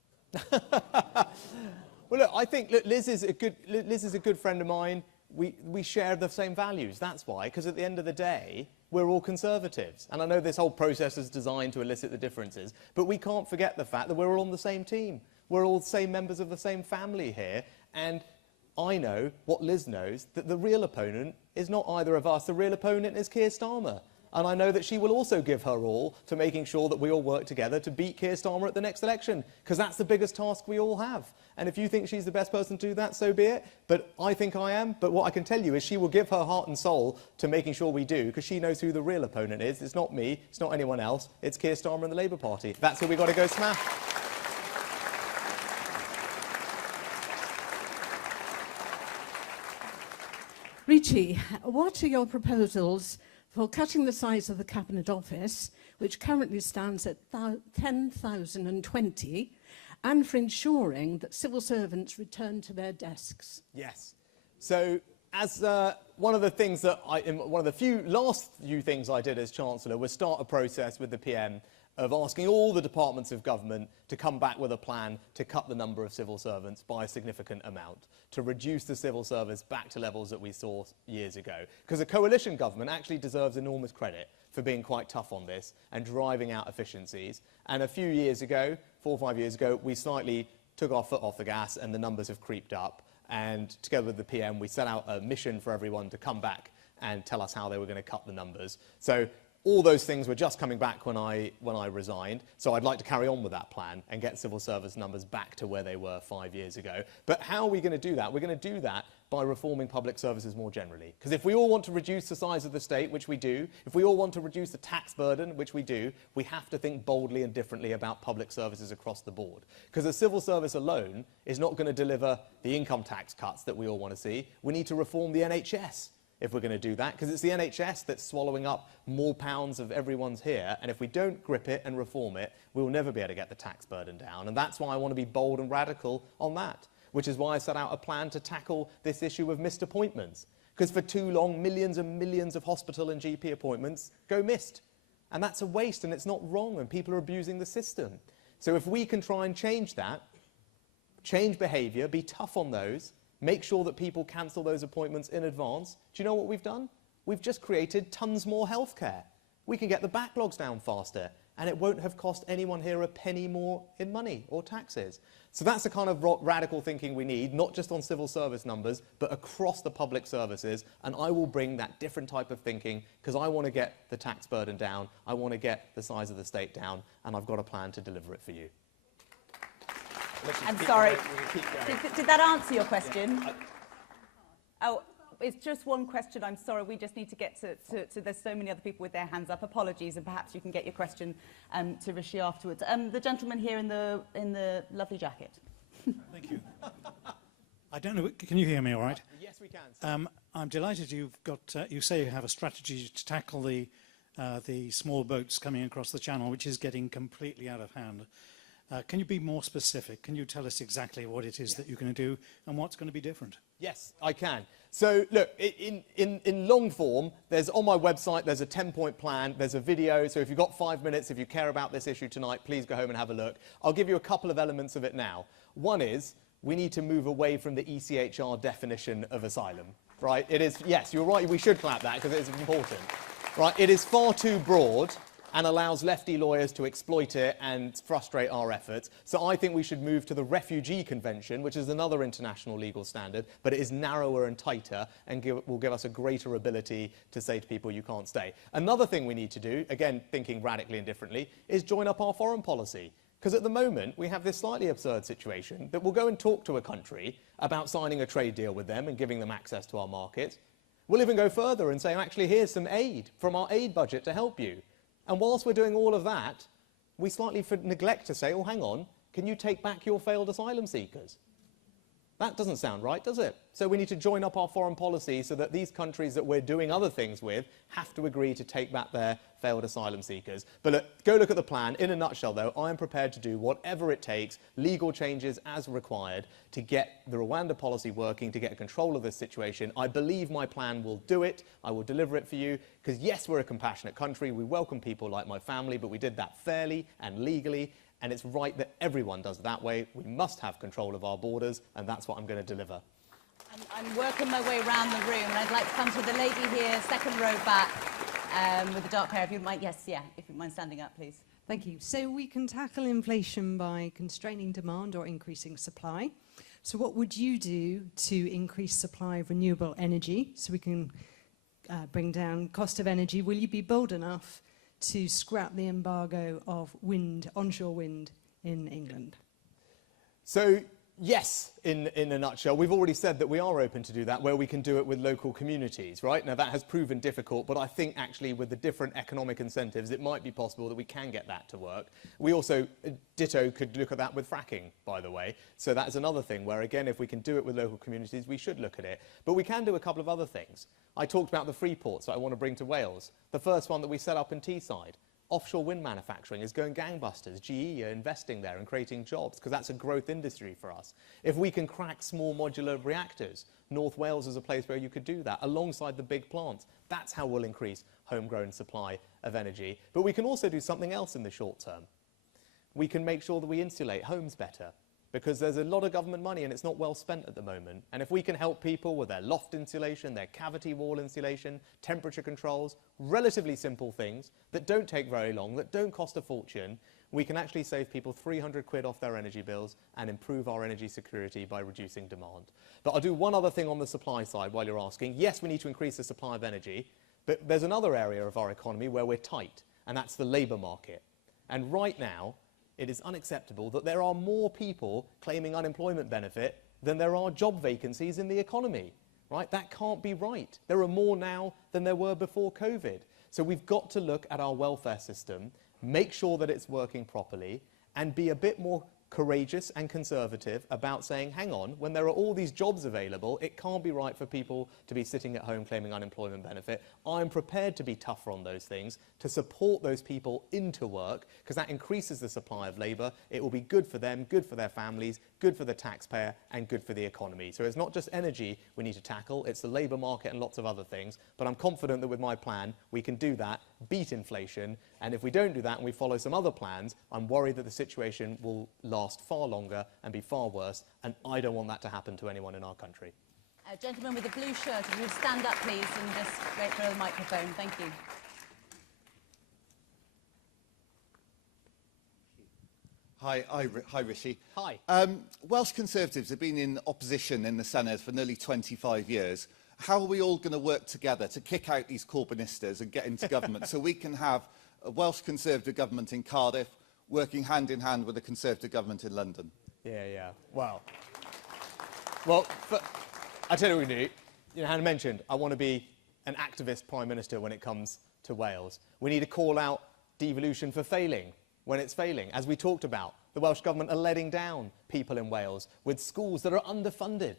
Well, look, I think Liz is a good friend of mine. We share the same values. That's why, because at the end of the day, we're all Conservatives. And I know this whole process is designed to elicit the differences, but we can't forget the fact that we're all on the same team. We're all the same members of the same family here. And I know what Liz knows, that the real opponent is not either of us. The real opponent is Keir Starmer. And I know that she will also give her all to making sure that we all work together to beat Keir Starmer at the next election, because that's the biggest task we all have. And if you think she's the best person to do that, so be it. But I think I am. But what I can tell you is she will give her heart and soul to making sure we do, because she knows who the real opponent is. It's not me. It's not anyone else. It's Keir Starmer and the Labour Party. That's who we've got to go smash. Rishi, what are your proposals for cutting the size of the Cabinet Office, which currently stands at 10,020, and for ensuring that civil servants return to their desks? Yes. So, as one of the things that one of the last few things I did as Chancellor was start a process with the PM of asking all the departments of government to come back with a plan to cut the number of civil servants by a significant amount, to reduce the civil service back to levels that we saw years ago. Because a coalition government actually deserves enormous credit for being quite tough on this and driving out efficiencies. And a few years ago, 4 or 5 years ago, we slightly took our foot off the gas and the numbers have creeped up. And together with the PM, we set out a mission for everyone to come back and tell us how they were going to cut the numbers. So All those things were just coming back when I resigned, so I'd like to carry on with that plan and get civil service numbers back to where they were 5 years ago. But how are we going to do that? We're going to do that by reforming public services more generally. Because if we all want to reduce the size of the state, which we do, if we all want to reduce the tax burden, which we do, we have to think boldly and differently about public services across the board. Because the civil service alone is not going to deliver the income tax cuts that we all want to see. We need to reform the NHS if we're going to do that, because it's the NHS that's swallowing up more pounds of everyone's here, and if we don't grip it and reform it, we'll never be able to get the tax burden down, and that's why I want to be bold and radical on that, which is why I set out a plan to tackle this issue of missed appointments, because for too long, millions and millions of hospital and GP appointments go missed, and that's a waste, and it's not wrong, and people are abusing the system. So if we can try and change that, change behaviour, be tough on those, make sure that people cancel those appointments in advance. Do you know what we've done? We've just created tons more healthcare. We can get the backlogs down faster, and it won't have cost anyone here a penny more in money or taxes. So that's the kind of radical thinking we need, not just on civil service numbers, but across the public services, and I will bring that different type of thinking because I want to get the tax burden down, I want to get the size of the state down, and I've got a plan to deliver it for you. I'm sorry. Did that answer your question? Oh, it's just one question. I'm sorry. We just need to get to there's so many other people with their hands up. Apologies, and perhaps you can get your question to Rishi afterwards. The gentleman here in the lovely jacket. Thank you. I don't know. Can you hear me all right? Yes, we can. I'm delighted you've got. You say you have a strategy to tackle the small boats coming across the channel, which is getting completely out of hand. Can you be more specific? Can you tell us exactly what it is that you're going to do and what's going to be different? Yes, I can. So, look, in long form, there's on my website, there's a 10-point plan, there's a video, so if you've got 5 minutes, if you care about this issue tonight, please go home and have a look. I'll give you a couple of elements of it now. One is, we need to move away from the ECHR definition of asylum, right? It is, yes, you're right, we should clap that because it's important, right? It is far too broad and allows lefty lawyers to exploit it and frustrate our efforts. So I think we should move to the Refugee Convention, which is another international legal standard, but it is narrower and tighter and will give us a greater ability to say to people, you can't stay. Another thing we need to do, again, thinking radically and differently, is join up our foreign policy. Because at the moment, we have this slightly absurd situation that we'll go and talk to a country about signing a trade deal with them and giving them access to our markets. We'll even go further and say, actually, here's some aid from our aid budget to help you. And whilst we're doing all of that, we slightly neglect to say, oh, hang on, can you take back your failed asylum seekers? That doesn't sound right, does it? So we need to join up our foreign policy so that these countries that we're doing other things with have to agree to take back their failed asylum seekers. But look, go look at the plan. In a nutshell, though, I am prepared to do whatever it takes, legal changes as required, to get the Rwanda policy working, to get control of this situation. I believe my plan will do it. I will deliver it for you. Because, yes, we're a compassionate country. We welcome people like my family, but we did that fairly and legally. And it's right that everyone does it that way. We must have control of our borders, and that's what I'm going to deliver. I'm working my way around the room, and I'd like to come to the lady here, second row back, with the dark hair. If you mind, yes, yeah, if you mind standing up, please. Thank you. So we can tackle inflation by constraining demand or increasing supply. So what would you do to increase supply of renewable energy so we can bring down cost of energy? Will you be bold enough to scrap the embargo of wind, onshore wind in England? So, yes, in a nutshell. We've already said that we are open to do that, where we can do it with local communities, right? Now, that has proven difficult, but I think actually with the different economic incentives, it might be possible that we can get that to work. We also, ditto, could look at that with fracking, by the way. So that's another thing where, again, if we can do it with local communities, we should look at it. But we can do a couple of other things. I talked about the free ports that I want to bring to Wales. The first one that we set up in Teesside. Offshore wind manufacturing is going gangbusters. GE are investing there and creating jobs because that's a growth industry for us. If we can crack small modular reactors, North Wales is a place where you could do that alongside the big plants. That's how we'll increase homegrown supply of energy. But we can also do something else in the short term. We can make sure that we insulate homes better, because there's a lot of government money and it's not well spent at the moment. And if we can help people with their loft insulation, their cavity wall insulation, temperature controls, relatively simple things that don't take very long, that don't cost a fortune, we can actually save people 300 quid off their energy bills and improve our energy security by reducing demand. But I'll do one other thing on the supply side while you're asking. Yes, we need to increase the supply of energy, But there's another area of our economy where we're tight, and that's the labour market. And right now, it is unacceptable that there are more people claiming unemployment benefit than there are job vacancies in the economy, right? That can't be right. There are more now than there were before COVID. So we've got to look at our welfare system, make sure that it's working properly, and be a bit more courageous and conservative about saying, hang on, when there are all these jobs available, it can't be right for people to be sitting at home claiming unemployment benefit. I'm prepared to be tougher on those things, to support those people into work, because that increases the supply of labour. It will be good for them, good for their families, good for the taxpayer, and good for the economy. So it's not just energy we need to tackle, it's the labour market and lots of other things. But I'm confident that with my plan, we can do that, beat inflation, and if we don't do that and we follow some other plans, I'm worried that the situation will last far longer and be far worse, and I don't want that to happen to anyone in our country. Gentleman with the blue shirt, if you would stand up, please, and just wait for the microphone. Thank you. Hi, Rishi. Hi. Welsh Conservatives have been in opposition in the Senedd for nearly 25 years. How are we all going to work together to kick out these Corbynistas and get into government so we can have a Welsh Conservative government in Cardiff working hand in hand with a Conservative government in London? Yeah. Well, I tell you what we do. You know, Hannah mentioned, I want to be an activist Prime Minister when it comes to Wales. We need to call out devolution for failing when it's failing. As we talked about, the Welsh Government are letting down people in Wales with schools that are underfunded.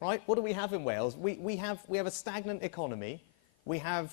Right? What do we have in Wales? We have a stagnant economy, we have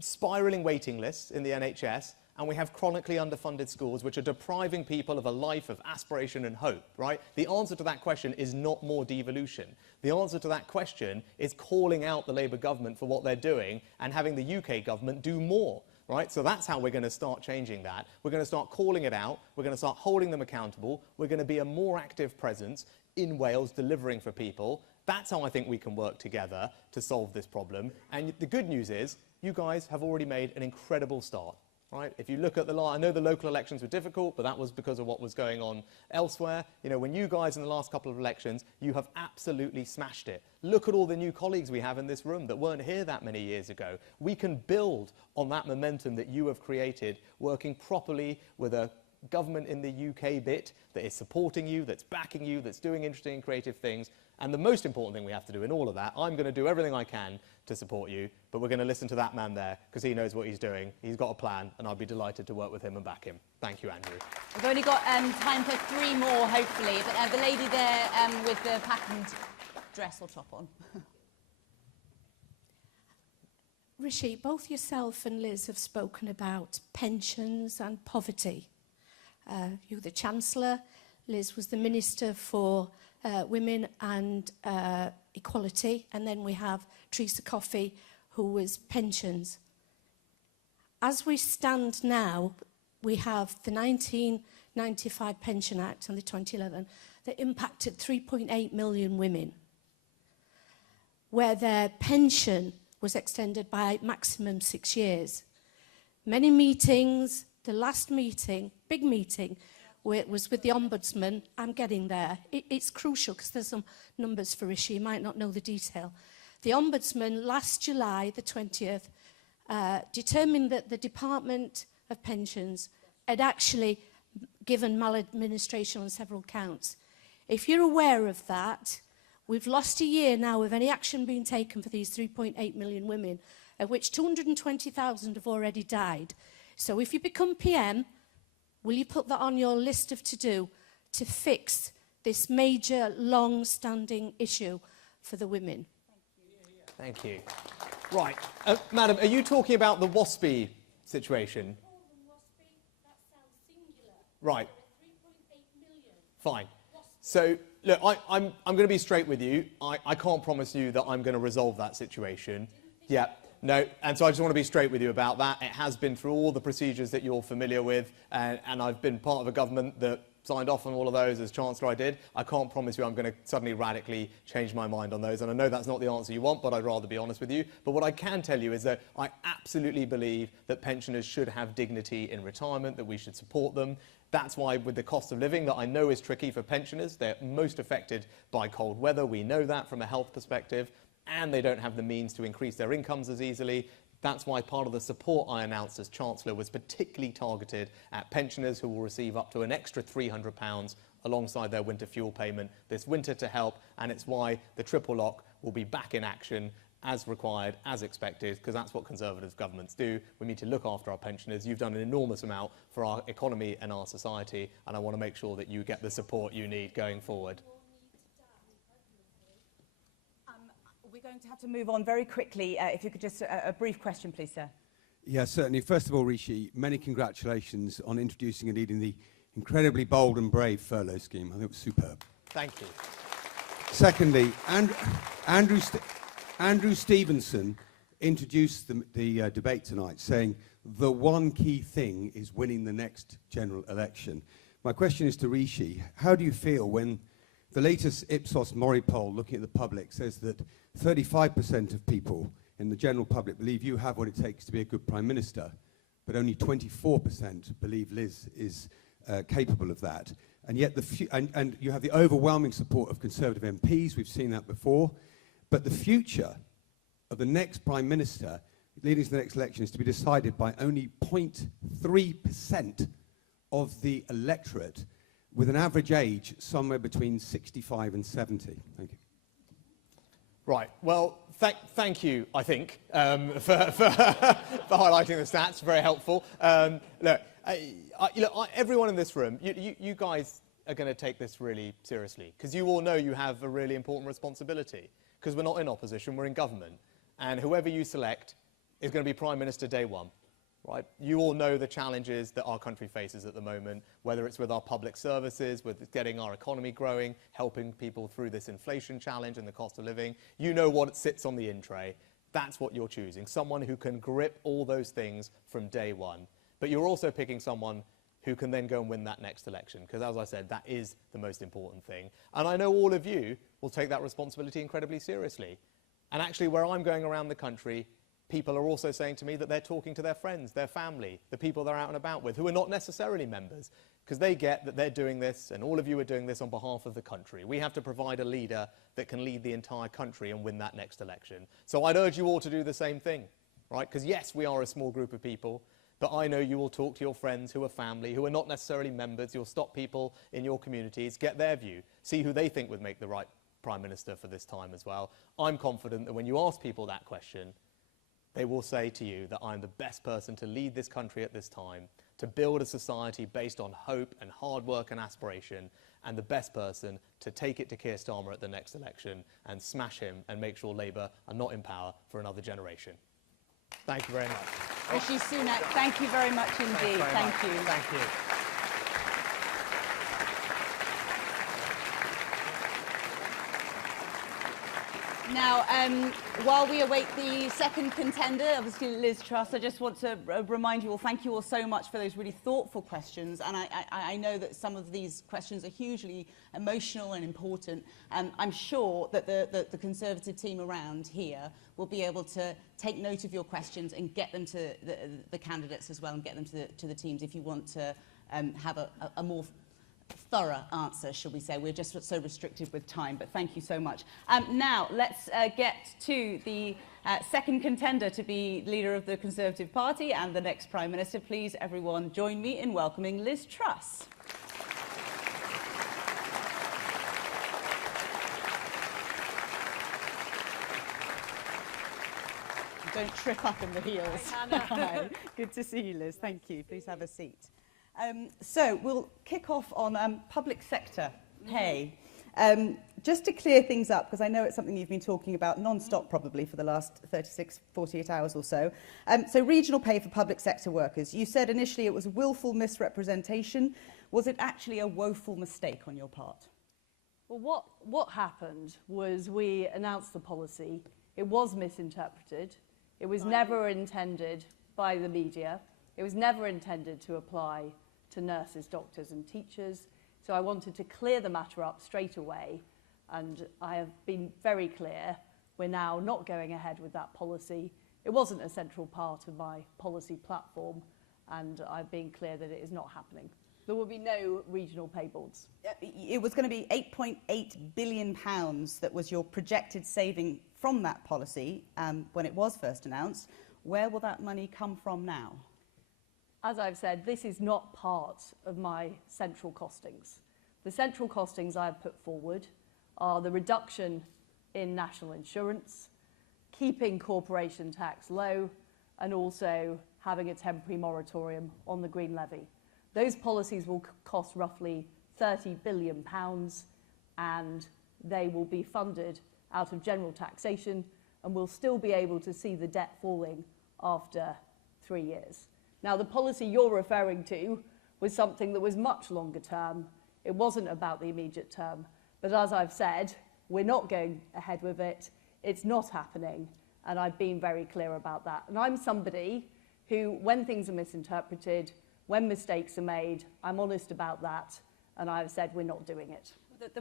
spiralling waiting lists in the NHS, and we have chronically underfunded schools which are depriving people of a life of aspiration and hope, right? The answer to that question is not more devolution. The answer to that question is calling out the Labour government for what they're doing and having the UK government do more, right? So that's how we're going to start changing that. We're going to start calling it out. We're going to start holding them accountable. We're going to be a more active presence in Wales delivering for people. That's how I think we can work together to solve this problem. And the good news is, you guys have already made an incredible start. Right? If you look at I know the local elections were difficult, but that was because of what was going on elsewhere. You know, when you guys in the last couple of elections, you have absolutely smashed it. Look at all the new colleagues we have in this room that weren't here that many years ago. We can build on that momentum that you have created, working properly with a government in the UK bit that is supporting you, that's backing you, that's doing interesting and creative things. And the most important thing we have to do in all of that, I'm going to do everything I can to support you, but we're going to listen to that man there because he knows what he's doing. He's got a plan, and I'd be delighted to work with him and back him. Thank you, Andrew. We've only got time for 3 more, hopefully. But the lady there with the patterned dress or top on. Rishi, both yourself and Liz have spoken about pensions and poverty. You're the Chancellor. Liz was the Minister for Women and Equality. And then we have Teresa Coffey, who was pensions. As we stand now, we have the 1995 Pension Act and the 2011 that impacted 3.8 million women, where their pension was extended by maximum 6 years. Many meetings, the last meeting, big meeting, where it was with the Ombudsman. I'm getting there. It's crucial because there's some numbers for Rishi. You might not know the detail. The Ombudsman last July, the 20th, determined that the Department of Pensions had actually given maladministration on several counts. If you're aware of that, we've lost a year now of any action being taken for these 3.8 million women, of which 220,000 have already died. So if you become PM, will you put that on your list of to-do to fix this major, long-standing issue for the women? Thank you. Right. Madam, are you talking about the WASPI situation? Right. Fine. So, look, I'm going to be straight with you. I can't promise you that I'm going to resolve that situation. Yeah. No, and so I just want to be straight with you about that. It has been through all the procedures that you're familiar with, and I've been part of a government that signed off on all of those as Chancellor I did. I can't promise you I'm going to suddenly radically change my mind on those, and I know that's not the answer you want, but I'd rather be honest with you. But what I can tell you is that I absolutely believe that pensioners should have dignity in retirement, that we should support them. That's why with the cost of living that I know is tricky for pensioners, they're most affected by cold weather. We know that from a health perspective. And they don't have the means to increase their incomes as easily. That's why part of the support I announced as Chancellor was particularly targeted at pensioners who will receive up to an extra £300 alongside their winter fuel payment this winter to help, and it's why the triple lock will be back in action as required, as expected, because that's what Conservative governments do. We need to look after our pensioners. You've done an enormous amount for our economy and our society, and I want to make sure that you get the support you need going forward. We're going to have to move on very quickly. If you could just, a brief question, please, sir. Yeah, certainly. First of all, Rishi, many congratulations on introducing and leading the incredibly bold and brave furlough scheme. I think it was superb. Thank you. Secondly, Andrew Stevenson introduced the debate tonight, saying the one key thing is winning the next general election. My question is to Rishi. How do you feel when the latest Ipsos Mori poll, looking at the public, says that 35% of people in the general public believe you have what it takes to be a good Prime Minister, but only 24% believe Liz is capable of that? And yet and you have the overwhelming support of Conservative MPs, we've seen that before, but the future of the next Prime Minister leading to the next election is to be decided by only 0.3% of the electorate, with an average age somewhere between 65 and 70. Thank you. Right. Well, thank you, I think, for highlighting the stats. Very helpful. Look, everyone in this room, you guys are going to take this really seriously, because you all know you have a really important responsibility, because we're not in opposition, we're in government. And whoever you select is going to be Prime Minister day one. Right? You all know the challenges that our country faces at the moment, whether it's with our public services, with getting our economy growing, helping people through this inflation challenge and the cost of living. You know what sits on the in tray. That's what you're choosing, someone who can grip all those things from day one. But you're also picking someone who can then go and win that next election, because as I said, that is the most important thing. And I know all of you will take that responsibility incredibly seriously. And actually, where I'm going around the country, people are also saying to me that they're talking to their friends, their family, the people they're out and about with, who are not necessarily members, because they get that they're doing this, and all of you are doing this on behalf of the country. We have to provide a leader that can lead the entire country and win that next election. So I'd urge you all to do the same thing, right? Because yes, we are a small group of people, but I know you will talk to your friends who are family, who are not necessarily members. You'll stop people in your communities, get their view, see who they think would make the right Prime Minister for this time as well. I'm confident that when you ask people that question, they will say to you that I'm the best person to lead this country at this time, to build a society based on hope and hard work and aspiration, and the best person to take it to Keir Starmer at the next election and smash him and make sure Labour are not in power for another generation. Thank you very much. Rishi Sunak, thank you very much indeed. Thank you. Thank you. Now, while we await the second contender, obviously Liz Truss, I just want to remind you all, thank you all so much for those really thoughtful questions. And I know that some of these questions are hugely emotional and important. I'm sure that the Conservative team around here will be able to take note of your questions and get them to the candidates as well, and get them to the teams if you want to have a more thorough answer, shall we say. We're just so restricted with time, but thank you so much. Now, let's get to the second contender to be leader of the Conservative Party and the next Prime Minister. Please, everyone, join me in welcoming Liz Truss. Don't trip up in the heels. Hi. Good to see you, Liz. Thank you. Please have a seat. So we'll kick off on public sector pay. Just to clear things up, because I know it's something you've been talking about non-stop probably for the last 36, 48 hours or so. So regional pay for public sector workers. You said initially it was a willful misrepresentation. Was it actually a woeful mistake on your part? Well, what happened was we announced the policy. It was misinterpreted. It was never intended by the media. It was never intended to apply to nurses, doctors and teachers. So I wanted to clear the matter up straight away, and I have been very clear we're now not going ahead with that policy. It wasn't a central part of my policy platform, and I've been clear that it is not happening. There will be no regional pay boards. It was going to be £8.8 billion that was your projected saving from that policy when it was first announced. Where will that money come from now? As I've said, this is not part of my central costings. The central costings I have put forward are the reduction in national insurance, keeping corporation tax low, and also having a temporary moratorium on the green levy. Those policies will cost roughly £30 billion, and they will be funded out of general taxation, and we'll still be able to see the debt falling after 3 years. Now, the policy you're referring to was something that was much longer term. It wasn't about the immediate term. But as I've said, we're not going ahead with it. It's not happening. And I've been very clear about that. And I'm somebody who, when things are misinterpreted, when mistakes are made, I'm honest about that. And I've said we're not doing it.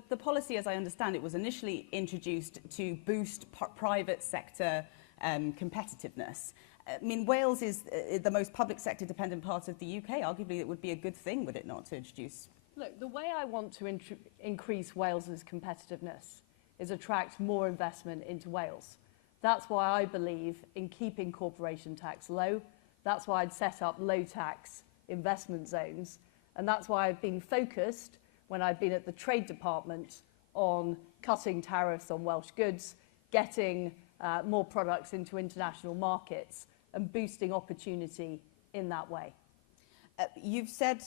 The policy, as I understand it, was initially introduced to boost private sector competitiveness. I mean, Wales is the most public sector dependent part of the UK. Arguably, it would be a good thing, would it not, to introduce? Look, the way I want to increase Wales's competitiveness is attract more investment into Wales. That's why I believe in keeping corporation tax low. That's why I'd set up low tax investment zones. And that's why I've been focused, when I've been at the Trade Department, on cutting tariffs on Welsh goods, getting more products into international markets, and boosting opportunity in that way. You've said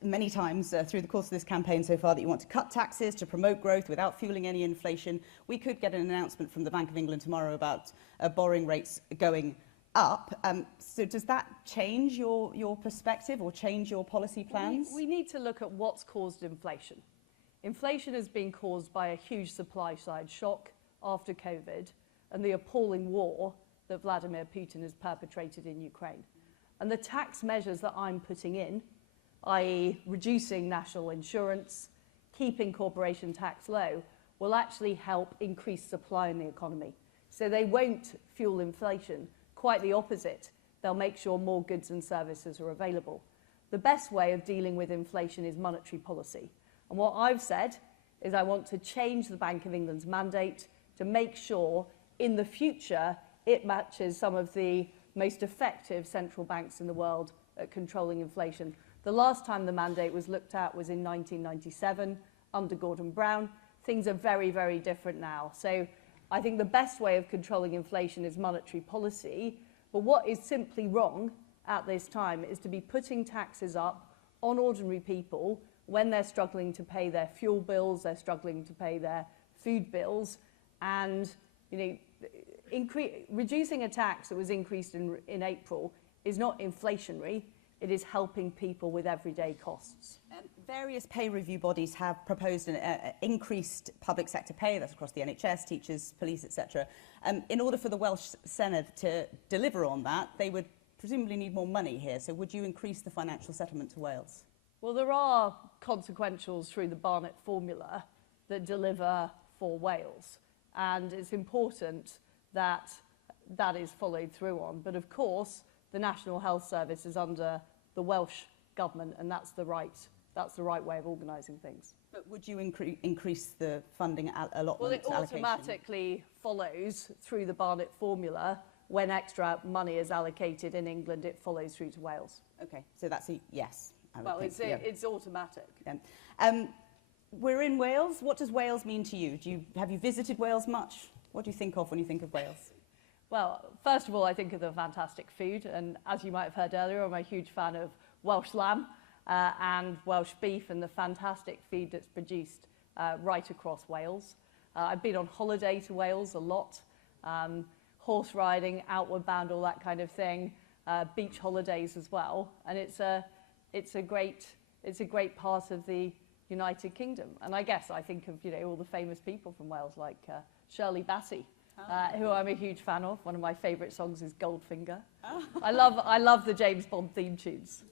many times through the course of this campaign so far that you want to cut taxes to promote growth without fueling any inflation. We could get an announcement from the Bank of England tomorrow about borrowing rates going up. So does that change your perspective or change your policy plans? We need to look at what's caused inflation. Inflation has been caused by a huge supply side shock after COVID and the appalling war that Vladimir Putin has perpetrated in Ukraine. And the tax measures that I'm putting in, i.e. reducing national insurance, keeping corporation tax low, will actually help increase supply in the economy. So they won't fuel inflation. Quite the opposite. They'll make sure more goods and services are available. The best way of dealing with inflation is monetary policy. And what I've said is I want to change the Bank of England's mandate to make sure in the future it matches some of the most effective central banks in the world at controlling inflation. The last time the mandate was looked at was in 1997 under Gordon Brown. Things are very, very different now. So I think the best way of controlling inflation is monetary policy. But what is simply wrong at this time is to be putting taxes up on ordinary people when they're struggling to pay their fuel bills, they're struggling to pay their food bills, and reducing a tax that was increased in April is not inflationary, it is helping people with everyday costs. Various pay review bodies have proposed an increased public sector pay, that's across the NHS, teachers, police, etc. In order for the Welsh Senedd to deliver on that, they would presumably need more money here. So would you increase the financial settlement to Wales? Well, there are consequentials through the Barnett formula that deliver for Wales. And it's important that that is followed through on. But of course, the National Health Service is under the Welsh government, and that's the right way of organising things. But would you increase the funding allotment? Well, it automatically follows through the Barnett formula. When extra money is allocated in England, it follows through to Wales. Okay, so that's a yes. Well, it's automatic. Yeah. We're in Wales. What does Wales mean to you? Have you visited Wales much? What do you think of when you think of Wales? Well, first of all, I think of the fantastic food. And as you might have heard earlier, I'm a huge fan of Welsh lamb and Welsh beef and the fantastic feed that's produced right across Wales. I've been on holiday to Wales a lot. Horse riding, outward bound, all that kind of thing. Beach holidays as well. And it's a great part of the United Kingdom. And I guess I think of all the famous people from Wales, like Shirley Bassey, who I'm a huge fan of. One of my favourite songs is Goldfinger. Oh. I love the James Bond theme tunes.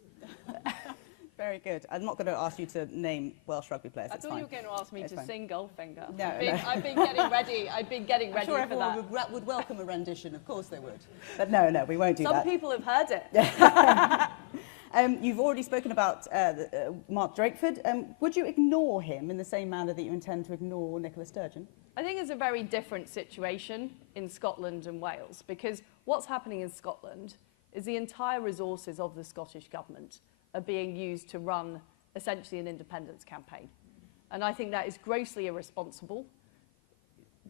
Very good. I'm not going to ask you to name Welsh rugby players. I thought you were going to ask me to sing Goldfinger. No, I've been getting ready. I've been getting ready for that. Everyone would welcome a rendition. Of course they would. But no, we won't do that. Some people have heard it. You've already spoken about Mark Drakeford. Would you ignore him in the same manner that you intend to ignore Nicola Sturgeon? I think it's a very different situation in Scotland and Wales, because what's happening in Scotland is the entire resources of the Scottish Government are being used to run essentially an independence campaign. And I think that is grossly irresponsible.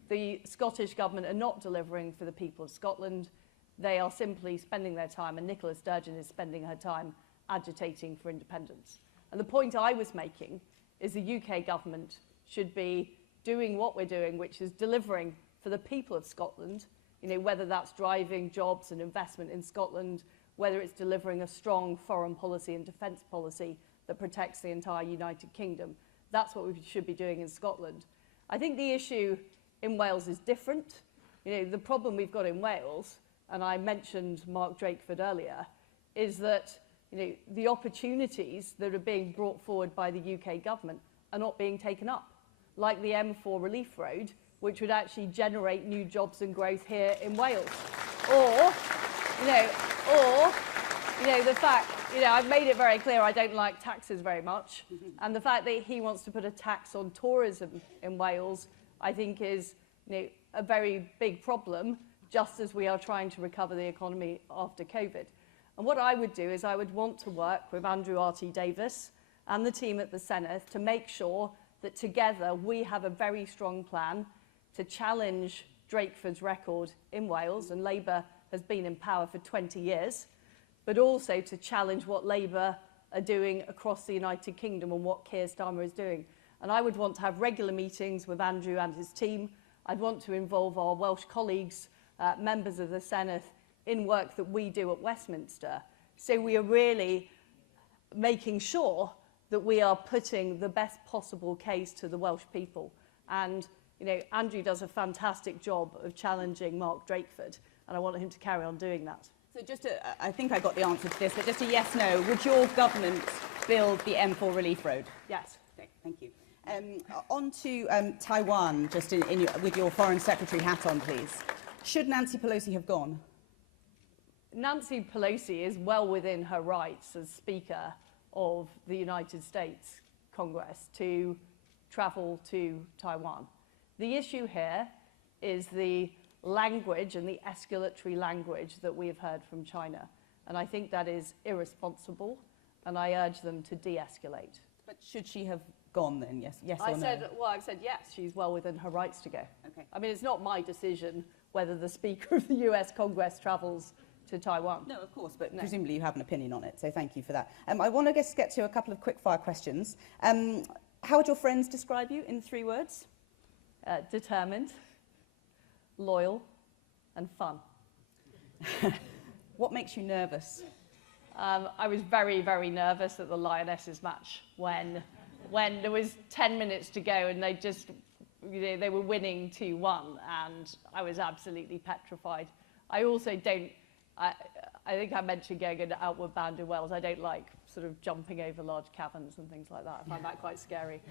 The Scottish Government are not delivering for the people of Scotland. They are simply spending their time, and Nicola Sturgeon is spending her time agitating for independence. And the point I was making is the UK government should be doing what we're doing, which is delivering for the people of Scotland, you know, whether that's driving jobs and investment in Scotland, whether it's delivering a strong foreign policy and defence policy that protects the entire United Kingdom. That's what we should be doing in Scotland. I think the issue in Wales is different. You know, the problem we've got in Wales, and I mentioned Mark Drakeford earlier, is that, you know, the opportunities that are being brought forward by the UK government are not being taken up, like the M4 Relief Road, which would actually generate new jobs and growth here in Wales. Or, the fact, I've made it very clear I don't like taxes very much, and the fact that he wants to put a tax on tourism in Wales, I think is, a very big problem, just as we are trying to recover the economy after COVID. And what I would do is I would want to work with Andrew Davies and the team at the Senedd to make sure that together we have a very strong plan to challenge Drakeford's record in Wales, and Labour has been in power for 20 years, but also to challenge what Labour are doing across the United Kingdom and what Keir Starmer is doing. And I would want to have regular meetings with Andrew and his team. I'd want to involve our Welsh colleagues, members of the Senedd, in work that we do at Westminster. So we are really making sure that we are putting the best possible case to the Welsh people. And, Andrew does a fantastic job of challenging Mark Drakeford, and I want him to carry on doing that. So just I think I got the answer to this, but just a yes, no. Would your government build the M4 Relief Road? Yes. Okay, thank you. On to Taiwan, just with your Foreign Secretary hat on, please. Should Nancy Pelosi have gone? Nancy Pelosi is well within her rights as Speaker of the United States Congress to travel to Taiwan. The issue here is the language and the escalatory language that we have heard from China. And I think that is irresponsible, and I urge them to de-escalate. But should she have gone then, yes or no? I've said yes, she's well within her rights to go. Okay. I mean, it's not my decision whether the Speaker of the US Congress travels to Taiwan. No, of course, but presumably you have an opinion on it, so thank you for that. I want to just get to a couple of quick-fire questions. How would your friends describe you in 3 words? Determined, loyal, and fun. What makes you nervous? I was very, very nervous at the Lionesses match when there was 10 minutes to go and they were winning 2-1, and I was absolutely petrified. I also don't, I think I mentioned going into Outward Bound in Wales. I don't like sort of jumping over large caverns and things like that. I find that quite scary.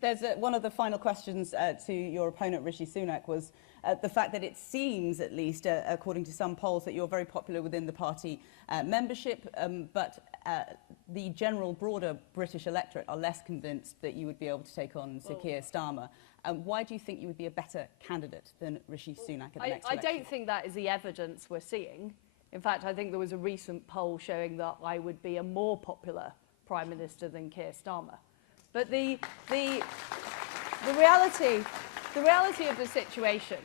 There's one of the final questions to your opponent, Rishi Sunak, was the fact that it seems, at least, according to some polls, that you're very popular within the party membership, but the general, broader British electorate are less convinced that you would be able to take on Sir Keir Starmer. Why do you think you would be a better candidate than Rishi Sunak at the next election? I don't think that is the evidence we're seeing. In fact, I think there was a recent poll showing that I would be a more popular Prime Minister than Keir Starmer. But the reality of the situation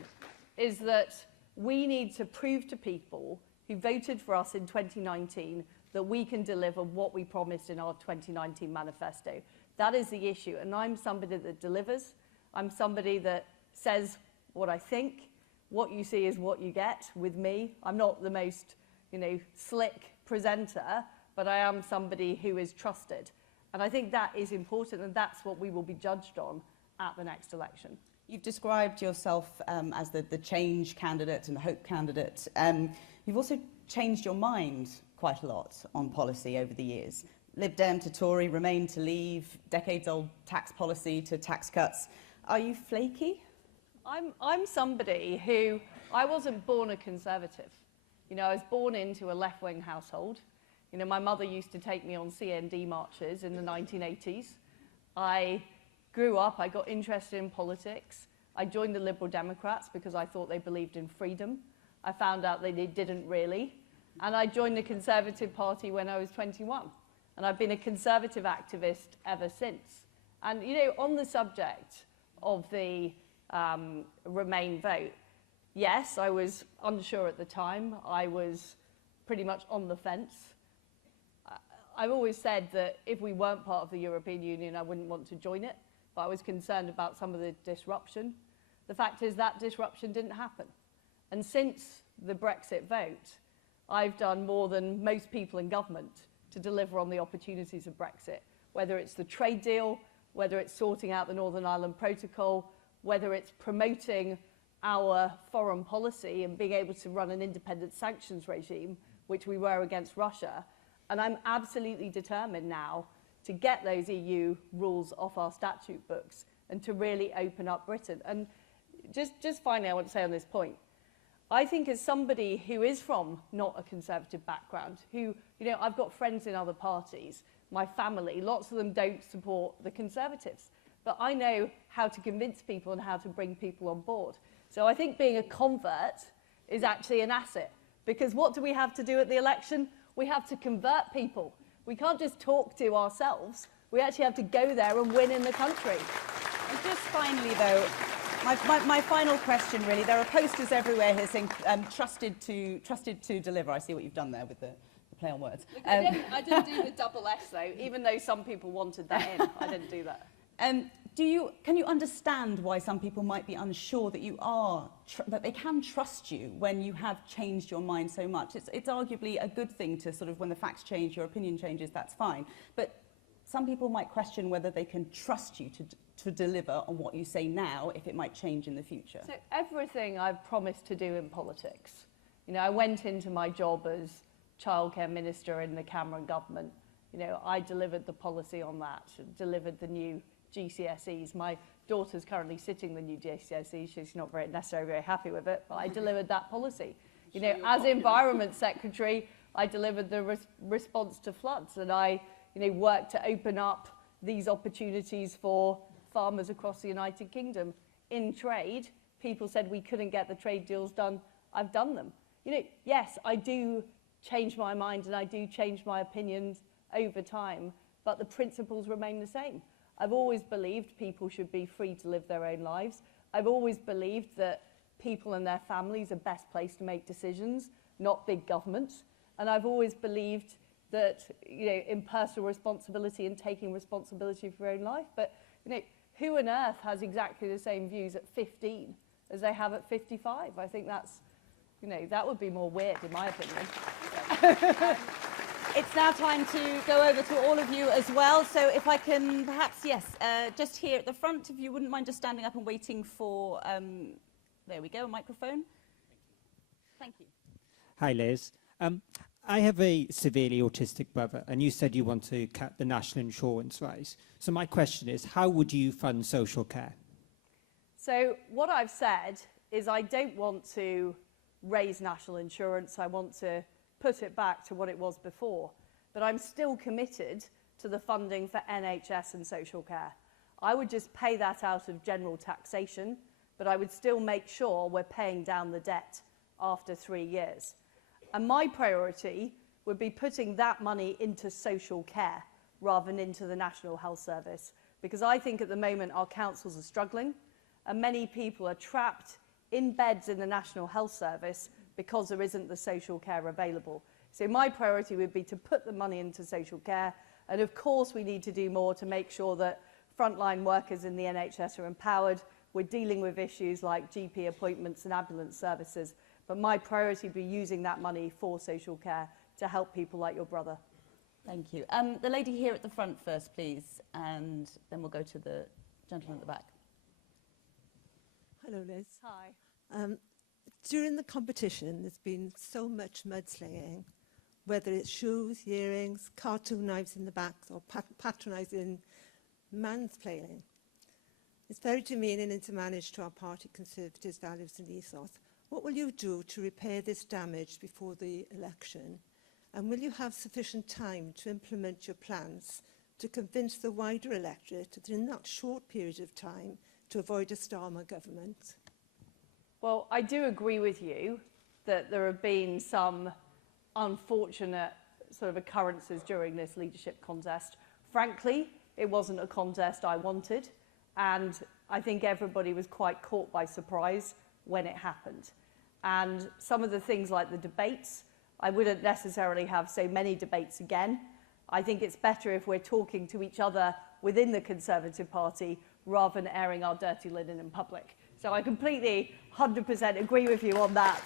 is that we need to prove to people who voted for us in 2019 that we can deliver what we promised in our 2019 manifesto. That is the issue, and I'm somebody that delivers. I'm somebody that says what I think. What you see is what you get with me. I'm not the most, slick presenter, but I am somebody who is trusted. And I think that is important, and that's what we will be judged on at the next election. You've described yourself as the change candidate and the hope candidate. You've also changed your mind quite a lot on policy over the years. Lib Dem to Tory, Remain to Leave, decades-old tax policy to tax cuts. Are you flaky? I'm somebody who, I wasn't born a Conservative. I was born into a left-wing household. You know, my mother used to take me on CND marches in the 1980s. I grew up, I got interested in politics. I joined the Liberal Democrats because I thought they believed in freedom. I found out that they didn't really. And I joined the Conservative Party when I was 21. And I've been a Conservative activist ever since. And, you know, on the subject of the Remain vote, yes, I was unsure at the time. I was pretty much on the fence. I've always said that if we weren't part of the European Union, I wouldn't want to join it, but I was concerned about some of the disruption. The fact is that disruption didn't happen. And since the Brexit vote, I've done more than most people in government to deliver on the opportunities of Brexit, whether it's the trade deal, whether it's sorting out the Northern Ireland Protocol, whether it's promoting our foreign policy and being able to run an independent sanctions regime, which we were against Russia. And I'm absolutely determined now to get those EU rules off our statute books and to really open up Britain. And just finally, I want to say on this point, I think as somebody who is from not a Conservative background, who, you know, I've got friends in other parties, my family, lots of them don't support the Conservatives. But I know how to convince people and how to bring people on board. So I think being a convert is actually an asset. Because what do we have to do at the election? We have to convert people. We can't just talk to ourselves. We actually have to go there and win in the country. And just finally, though, my final question, really, there are posters everywhere here saying trusted to deliver. I see what you've done there with the play on words. Look, I didn't do the double S, though, even though some people wanted that in. I didn't do that. Can you understand why some people might be unsure that that they can trust you when you have changed your mind so much? It's arguably a good thing to sort of, when the facts change, your opinion changes, that's fine. But some people might question whether they can trust you to deliver on what you say now, if it might change in the future. So everything I've promised to do in politics, you know, I went into my job as childcare minister in the Cameron government. You know, I delivered the policy on that, delivered the new GCSEs. My daughter's currently sitting the new GCSEs. She's not necessarily very happy with it, but I delivered that policy. You know, as Environment Secretary, I delivered the response to floods, and I, you know, worked to open up these opportunities for farmers across the United Kingdom. In trade, people said we couldn't get the trade deals done. I've done them. You know, yes, I do change my mind and I do change my opinions over time, but the principles remain the same. I've always believed people should be free to live their own lives. I've always believed that people and their families are best placed to make decisions, not big governments. And I've always believed that, you know, in personal responsibility and taking responsibility for your own life. But, you know, who on earth has exactly the same views at 15 as they have at 55? I think that's, you know, that would be more weird in my opinion. It's now time to go over to all of you as well. So if I can perhaps, yes, just here at the front, if you wouldn't mind just standing up and waiting for, there we go, a microphone. Thank you. Hi, Liz. I have a severely autistic brother, and you said you want to cut the national insurance rise. So my question is, how would you fund social care? So what I've said is I don't want to raise national insurance. I want to put it back to what it was before. But I'm still committed to the funding for NHS and social care. I would just pay that out of general taxation, but I would still make sure we're paying down the debt after 3 years. And my priority would be putting that money into social care rather than into the National Health Service, because I think at the moment our councils are struggling and many people are trapped in beds in the National Health Service because there isn't the social care available. So my priority would be to put the money into social care, and of course we need to do more to make sure that frontline workers in the NHS are empowered. We're dealing with issues like GP appointments and ambulance services, but my priority would be using that money for social care to help people like your brother. Thank you. The lady here at the front first, please, and then we'll go to the gentleman at the back. Hello, Liz. Hi. During the competition, there's been so much mudslinging, whether it's shoes, earrings, cartoon knives in the back, or patronising mansplaining. It's very demeaning and damage to our party Conservatives' values and ethos. What will you do to repair this damage before the election? And will you have sufficient time to implement your plans to convince the wider electorate that in that short period of time to avoid a Starmer government? Well, I do agree with you that there have been some unfortunate sort of occurrences during this leadership contest. Frankly, it wasn't a contest I wanted, and I think everybody was quite caught by surprise when it happened. And some of the things like the debates, I wouldn't necessarily have so many debates again. I think it's better if we're talking to each other within the Conservative Party rather than airing our dirty linen in public. So I completely, 100% agree with you on that.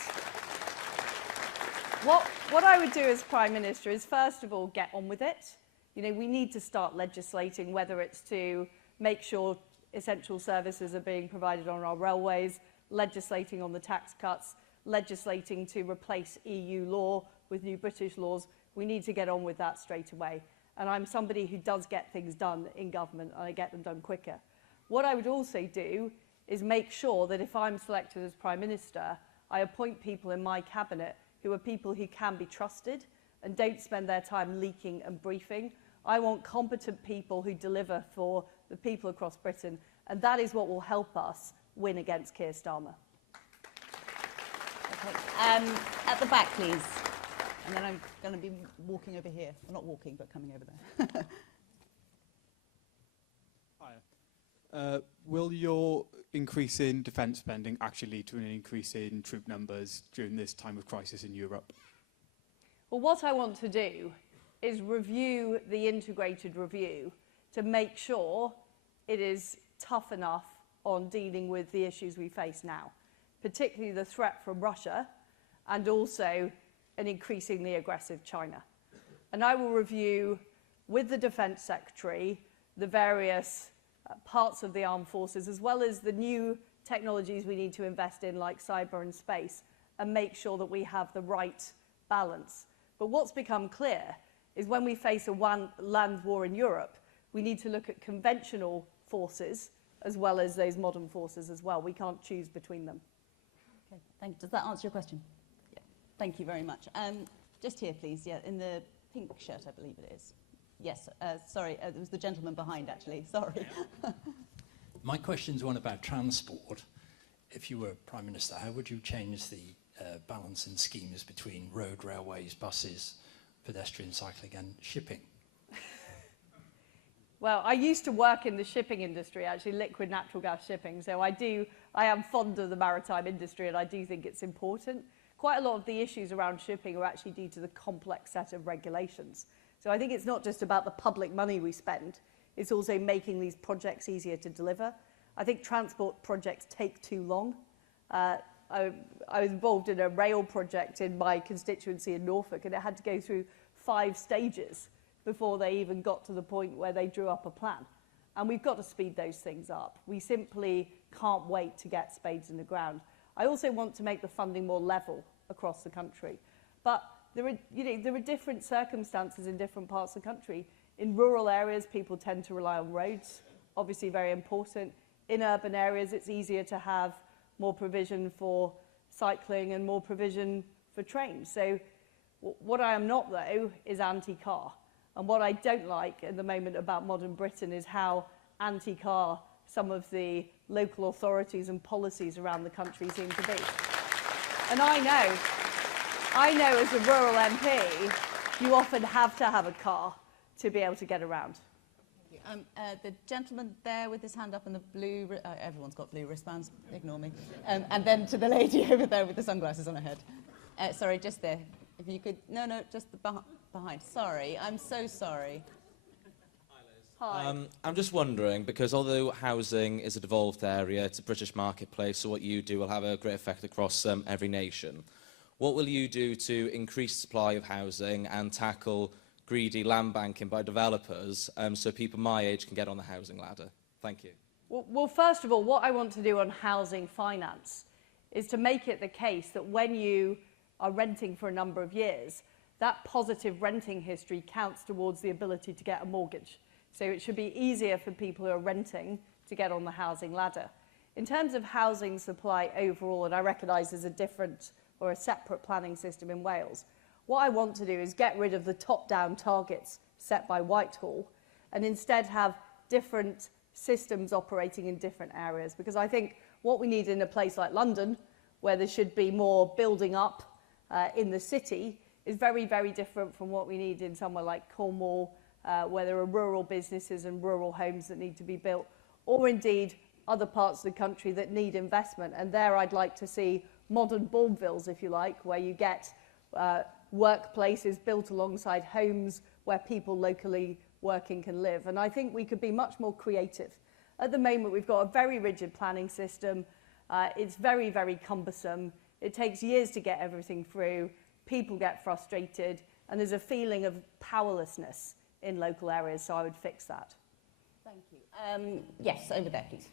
What I would do as Prime Minister is, first of all, get on with it. You know, we need to start legislating, whether it's to make sure essential services are being provided on our railways, legislating on the tax cuts, legislating to replace EU law with new British laws. We need to get on with that straight away. And I'm somebody who does get things done in government, and I get them done quicker. What I would also do is make sure that if I'm selected as Prime Minister, I appoint people in my cabinet who are people who can be trusted and don't spend their time leaking and briefing. I want competent people who deliver for the people across Britain, and that is what will help us win against Keir Starmer. Okay. At the back, please. And then I'm going to be walking over here. Well, not walking, but coming over there. Will your increase in defence spending actually lead to an increase in troop numbers during this time of crisis in Europe? Well, what I want to do is review the integrated review to make sure it is tough enough on dealing with the issues we face now, particularly the threat from Russia and also an increasingly aggressive China. And I will review with the Defence Secretary the various parts of the armed forces, as well as the new technologies we need to invest in, like cyber and space, and make sure that we have the right balance. But what's become clear is when we face a land war in Europe, we need to look at conventional forces as well as those modern forces as well. We can't choose between them. Okay, thank you. Does that answer your question? Yeah. Thank you very much. Just here, please. Yeah, in the pink shirt, I believe it is. Yes, sorry, it was the gentleman behind, actually. Sorry. My question's one about transport. If you were Prime Minister, how would you change the balance and schemes between road, railways, buses, pedestrian cycling and shipping? Well, I used to work in the shipping industry, actually, liquid natural gas shipping, so I am fond of the maritime industry, and I do think it's important. Quite a lot of the issues around shipping are actually due to the complex set of regulations. So I think it's not just about the public money we spend, it's also making these projects easier to deliver. I think transport projects take too long. I was involved in a rail project in my constituency in Norfolk, and it had to go through 5 stages before they even got to the point where they drew up a plan. And we've got to speed those things up. We simply can't wait to get spades in the ground. I also want to make the funding more level across the country. But there are different circumstances in different parts of the country. In rural areas, people tend to rely on roads, obviously very important. In urban areas, it's easier to have more provision for cycling and more provision for trains. So what I am not, though, is anti-car. And what I don't like at the moment about modern Britain is how anti-car some of the local authorities and policies around the country seem to be. And I know as a rural MP, you often have to have a car to be able to get around. Thank you. The gentleman there with his hand up and the blue, everyone's got blue wristbands, ignore me. And then to the lady over there with the sunglasses on her head. Sorry, just there. If you could, no, just the behind. Sorry, I'm so sorry. Hi. I'm just wondering, because although housing is a devolved area, it's a British marketplace, so what you do will have a great effect across every nation. What will you do to increase supply of housing and tackle greedy land banking by developers so people my age can get on the housing ladder? Thank you. Well, first of all, what I want to do on housing finance is to make it the case that when you are renting for a number of years, that positive renting history counts towards the ability to get a mortgage. So it should be easier for people who are renting to get on the housing ladder. In terms of housing supply overall, and I recognise there's a different or a separate planning system in Wales, What I want to do is get rid of the top-down targets set by Whitehall and instead have different systems operating in different areas. Because I think what we need in a place like London, where there should be more building up in the city, is very, very different from what we need in somewhere like Cornwall, where there are rural businesses and rural homes that need to be built, or indeed other parts of the country that need investment. And there I'd like to see modern Bournevilles, if you like, where you get workplaces built alongside homes where people locally working can live. And I think we could be much more creative. At the moment, we've got a very rigid planning system. It's very, very cumbersome. It takes years to get everything through. People get frustrated, and there's a feeling of powerlessness in local areas, so I would fix that. Thank you. Yes, over there, please.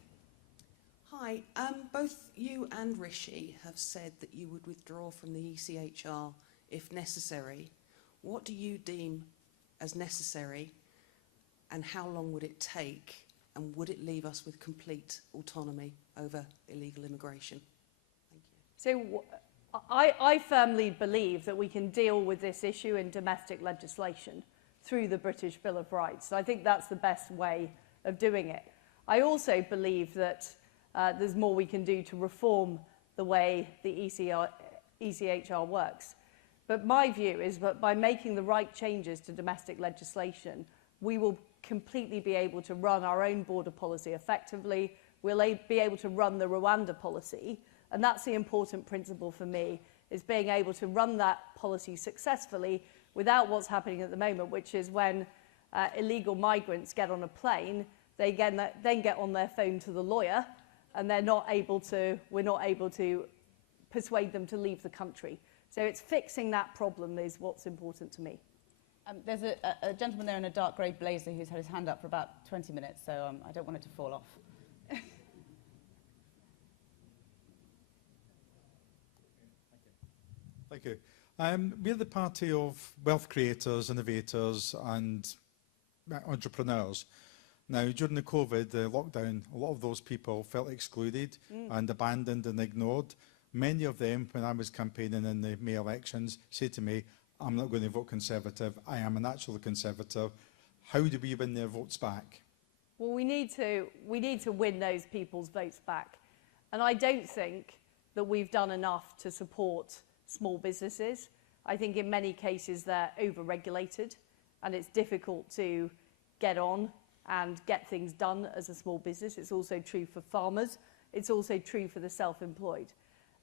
Hi. Both you and Rishi have said that you would withdraw from the ECHR if necessary. What do you deem as necessary, and how long would it take, and would it leave us with complete autonomy over illegal immigration? Thank you. So I firmly believe that we can deal with this issue in domestic legislation through the British Bill of Rights. I think that's the best way of doing it. I also believe that there's more we can do to reform the way the ECHR works. But my view is that by making the right changes to domestic legislation, we will completely be able to run our own border policy effectively. We'll be able to run the Rwanda policy. And that's the important principle for me, is being able to run that policy successfully without what's happening at the moment, which is when illegal migrants get on a plane, they then get on their phone to the lawyer, and we're not able to persuade them to leave the country. So it's fixing that problem is what's important to me. There's a gentleman there in a dark grey blazer who's had his hand up for about 20 minutes, so I don't want it to fall off. Thank you. We're the party of wealth creators, innovators and entrepreneurs. Now, during the COVID, the lockdown, a lot of those people felt excluded and abandoned and ignored. Many of them, when I was campaigning in the May elections, said to me, I'm not going to vote Conservative, I am a natural Conservative. How do we win their votes back? Well, we need to win those people's votes back. And I don't think that we've done enough to support small businesses. I think in many cases they're over-regulated and it's difficult to get on and get things done as a small business. It's also true for farmers. It's also true for the self-employed.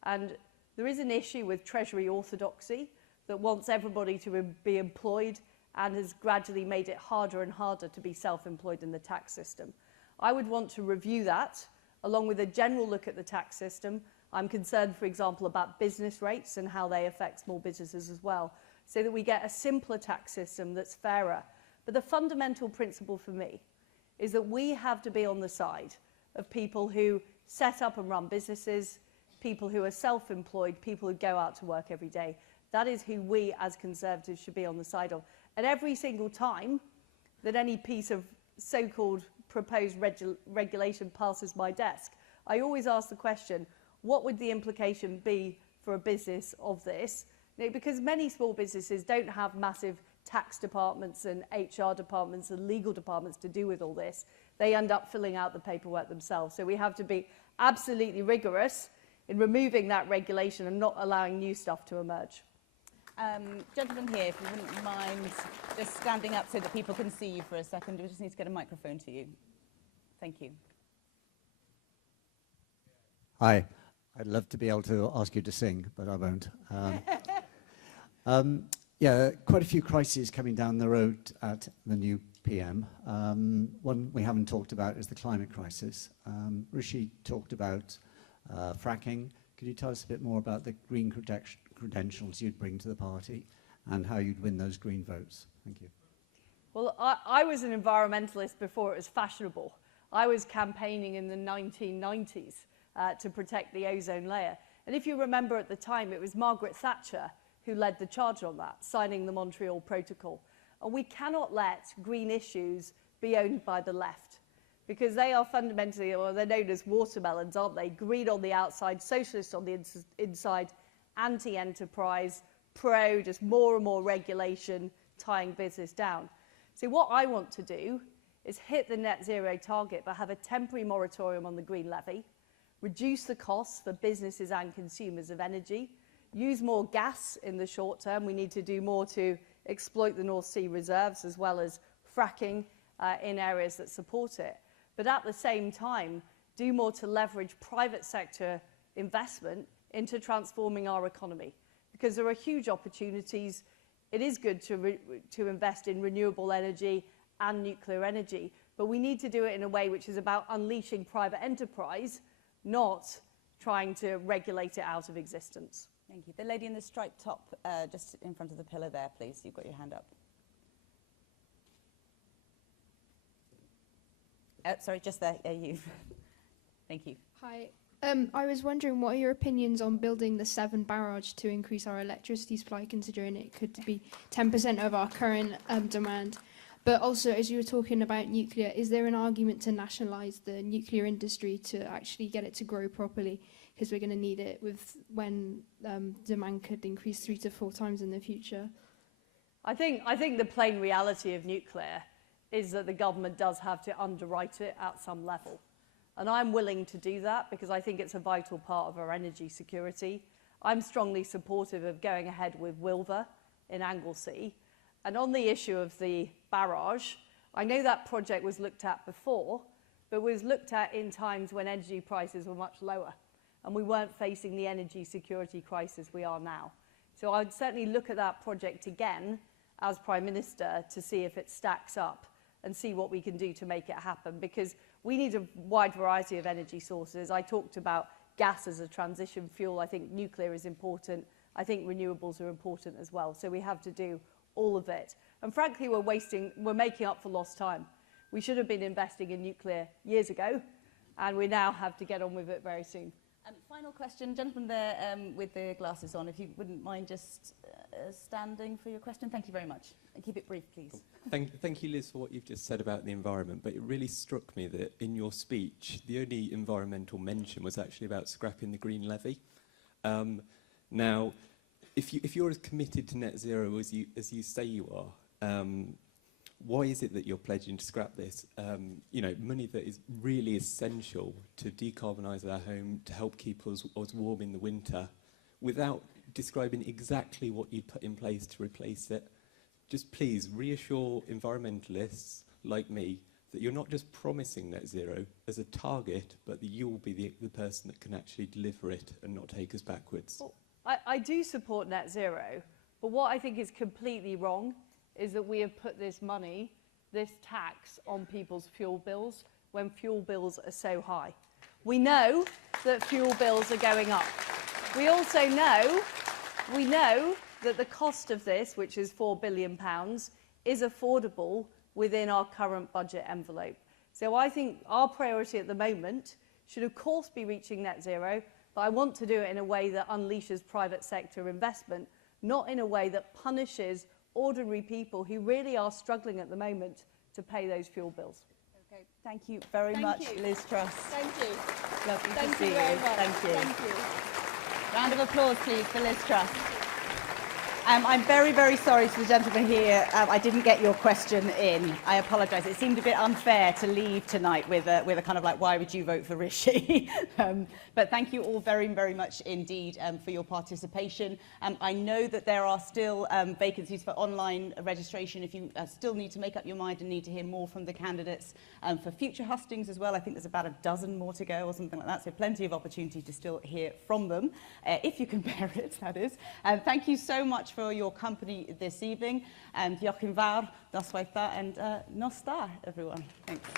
And there is an issue with Treasury orthodoxy that wants everybody to be employed and has gradually made it harder and harder to be self-employed in the tax system. I would want to review that, along with a general look at the tax system. I'm concerned, for example, about business rates and how they affect small businesses as well, so that we get a simpler tax system that's fairer. But the fundamental principle for me is that we have to be on the side of people who set up and run businesses, people who are self-employed, people who go out to work every day. That is who we as Conservatives should be on the side of. And every single time that any piece of so-called proposed regulation passes my desk, I always ask the question, what would the implication be for a business of this? You know, because many small businesses don't have massive tax departments and HR departments and legal departments to do with all this. They end up filling out the paperwork themselves. So we have to be absolutely rigorous in removing that regulation and not allowing new stuff to emerge. Gentleman here, if you wouldn't mind just standing up so that people can see you for a second. We just need to get a microphone to you. Thank you. Hi. I'd love to be able to ask you to sing, but I won't. Yeah, quite a few crises coming down the road at the new PM. One we haven't talked about is the climate crisis. Rishi talked about fracking. Could you tell us a bit more about the green credentials you'd bring to the party and how you'd win those green votes? Thank you. Well, I was an environmentalist before it was fashionable. I was campaigning in the 1990s to protect the ozone layer. And if you remember at the time, it was Margaret Thatcher who led the charge on that, signing the Montreal Protocol. And we cannot let green issues be owned by the left, because they are fundamentally, or they're known as watermelons, aren't they? Green on the outside, socialist on the inside, anti-enterprise, pro just more and more regulation tying business down. So what I want to do is hit the net zero target, but have a temporary moratorium on the green levy, reduce the costs for businesses and consumers of energy, use more gas in the short term. We need to do more to exploit the North Sea reserves as well as fracking in areas that support it. But at the same time, do more to leverage private sector investment into transforming our economy, because there are huge opportunities. It is good to invest in renewable energy and nuclear energy, but we need to do it in a way which is about unleashing private enterprise, not trying to regulate it out of existence. Thank you. The lady in the striped top, just in front of the pillar there, please. You've got your hand up. Sorry, just there. You. Thank you. Hi. I was wondering, what are your opinions on building the Severn barrage to increase our electricity supply, considering it could be 10% of our current demand? But also, as you were talking about nuclear, is there an argument to nationalise the nuclear industry to actually get it to grow properly? Because we're going to need it when demand could increase 3 to 4 times in the future. I think the plain reality of nuclear is that the government does have to underwrite it at some level. And I'm willing to do that because I think it's a vital part of our energy security. I'm strongly supportive of going ahead with Wilver in Anglesey. And on the issue of the barrage, I know that project was looked at before, but was looked at in times when energy prices were much lower and we weren't facing the energy security crisis we are now. So I'd certainly look at that project again as Prime Minister to see if it stacks up and see what we can do to make it happen, because we need a wide variety of energy sources. I talked about gas as a transition fuel. I think nuclear is important. I think renewables are important as well. So we have to do all of it. And frankly, we're making up for lost time. We should have been investing in nuclear years ago, and we now have to get on with it very soon. Final question, gentleman there with the glasses on, if you wouldn't mind just standing for your question. Thank you very much. And keep it brief, please. Thank you, Liz, for what you've just said about the environment, but it really struck me that in your speech, the only environmental mention was actually about scrapping the green levy. Now, if you're as committed to net zero as you say you are, why is it that you're pledging to scrap this? You know, money that is really essential to decarbonise our home, to help keep us warm in the winter, without describing exactly what you'd put in place to replace it. Just please reassure environmentalists like me that you're not just promising net zero as a target, but that you will be the person that can actually deliver it and not take us backwards. Well, I do support net zero, but what I think is completely wrong is that we have put this money, this tax, on people's fuel bills when fuel bills are so high. We know that fuel bills are going up. We also know, that the cost of this, which is £4 billion, is affordable within our current budget envelope. So I think our priority at the moment should of course be reaching net zero, but I want to do it in a way that unleashes private sector investment, not in a way that punishes ordinary people who really are struggling at the moment to pay those fuel bills. Okay, thank you very much, Liz Truss. Thank you. Lovely Thank to see you very much. Thank you. Thank you. Round of applause, please, for Liz Truss. I'm very, very sorry to the gentleman here. I didn't get your question in. I apologise. It seemed a bit unfair to leave tonight with a kind of like, why would you vote for Rishi? But thank you all very, very much indeed for your participation. I know that there are still vacancies for online registration if you still need to make up your mind and need to hear more from the candidates for future hustings as well. I think there's about a dozen more to go or something like that, so plenty of opportunity to still hear from them, if you can bear it, that is. Thank you so much for your company this evening, and Joachim Var, das weiter, and Nostar, everyone. Thanks.